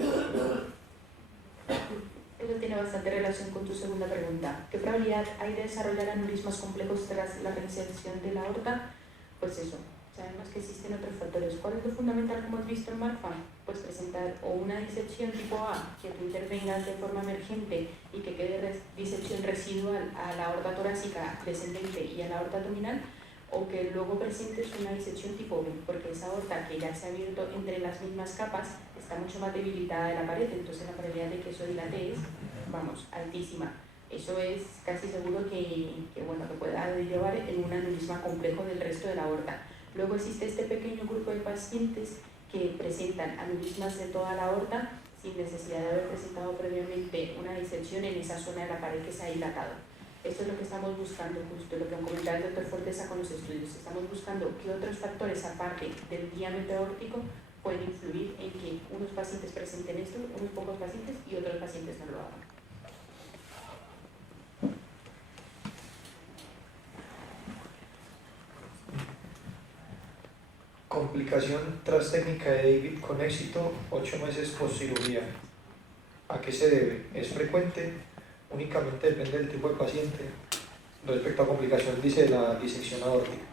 Eso tiene bastante relación con tu segunda pregunta. ¿Qué probabilidad hay de desarrollar aneurismas complejos tras la resección de la aorta? Pues eso, sabemos que existen otros factores. ¿Cuál es lo fundamental, como has visto en Marfan? Pues presentar o una disección tipo A, que tú intervengas de forma emergente y que quede disección residual a la aorta torácica descendente y a la aorta abdominal, o que luego presentes una disección tipo B, porque esa aorta que ya se ha abierto entre las mismas capas está mucho más debilitada de la pared, entonces la probabilidad de que eso dilate es, vamos, altísima. Eso es casi seguro que pueda llevar en un aneurisma complejo del resto de la aorta. Luego existe este pequeño grupo de pacientes que presentan aneurismas de toda la aorta sin necesidad de haber presentado previamente una disección en esa zona de la pared que se ha dilatado. Esto es lo que estamos buscando, justo lo que comentaba el doctor Forteza con los estudios. Estamos buscando qué otros factores, aparte del diámetro aórtico, pueden influir en que unos pacientes presenten esto, unos pocos pacientes y otros pacientes no lo hagan. Complicación tras técnica de David con éxito 8 meses post cirugía. ¿A qué se debe? ¿Es frecuente? Únicamente depende del tipo de paciente. Respecto a complicación, dice la disección aórtica.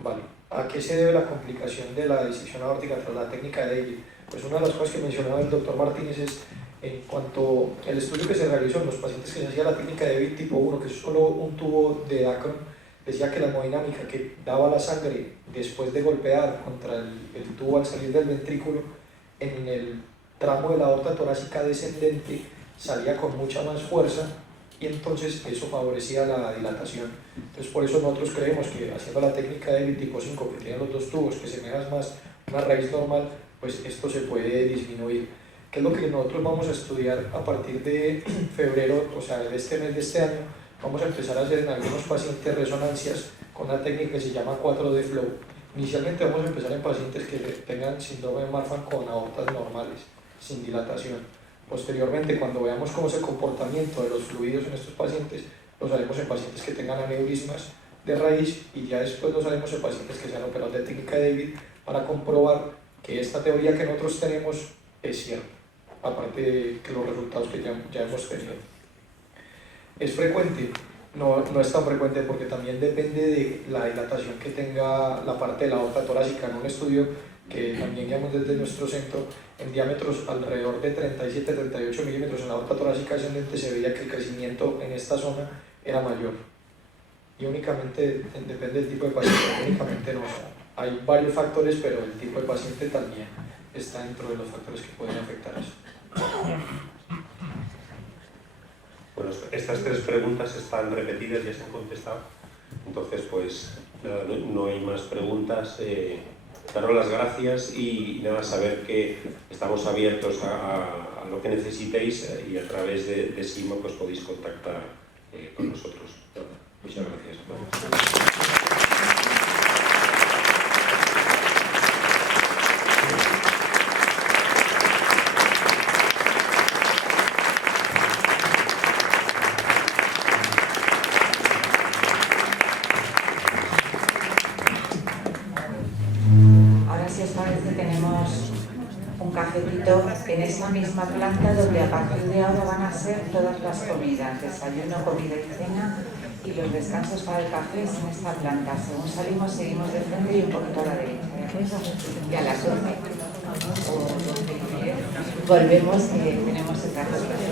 Vale. ¿A qué se debe la complicación de la disección aórtica tras la técnica de David? Pues una de las cosas que mencionaba el doctor Martínez es en cuanto al estudio que se realizó en los pacientes que se hacía la técnica de David tipo 1, que es solo un tubo de Dacron, decía que la hemodinámica que daba la sangre después de golpear contra el tubo al salir del ventrículo, en el tramo de la aorta torácica descendente salía con mucha más fuerza y entonces eso favorecía la dilatación. Entonces por eso nosotros creemos que haciendo la técnica de David tipo 5, que tiene los dos tubos, que semejan más una raíz normal, pues esto se puede disminuir. ¿Qué es lo que nosotros vamos a estudiar a partir de febrero, o sea, de este mes de este año? Vamos a empezar a hacer en algunos pacientes resonancias con una técnica que se llama 4D Flow. Inicialmente vamos a empezar en pacientes que tengan síndrome de Marfan con aortas normales, sin dilatación. Posteriormente, cuando veamos cómo es el comportamiento de los fluidos en estos pacientes, los haremos en pacientes que tengan aneurismas de raíz y ya después los haremos en pacientes que sean operados de técnica de David para comprobar que esta teoría que nosotros tenemos es cierta, aparte de que los resultados que ya hemos tenido. ¿Es frecuente? No es tan frecuente porque también depende de la dilatación que tenga la parte de la aorta torácica. En un estudio que también llevamos desde nuestro centro, en diámetros alrededor de 37-38 milímetros en la aorta torácica ascendente, se veía que el crecimiento en esta zona era mayor. Y únicamente depende del tipo de paciente, únicamente no. Hay varios factores, pero el tipo de paciente también está dentro de los factores que pueden afectar eso. Bueno, estas tres preguntas están repetidas, ya se han contestado. Entonces, pues, nada, no hay más preguntas. Daros las gracias y nada, saber que estamos abiertos a lo que necesitéis y a través de SIMO pues podéis contactar con nosotros. Muchas gracias. En esa misma planta donde a partir de ahora van a ser todas las comidas, desayuno, comida y cena, y los descansos para el café es en esta planta. Según salimos seguimos de frente y un poquito a la derecha. Y a las 11 o 12 volvemos, tenemos el café.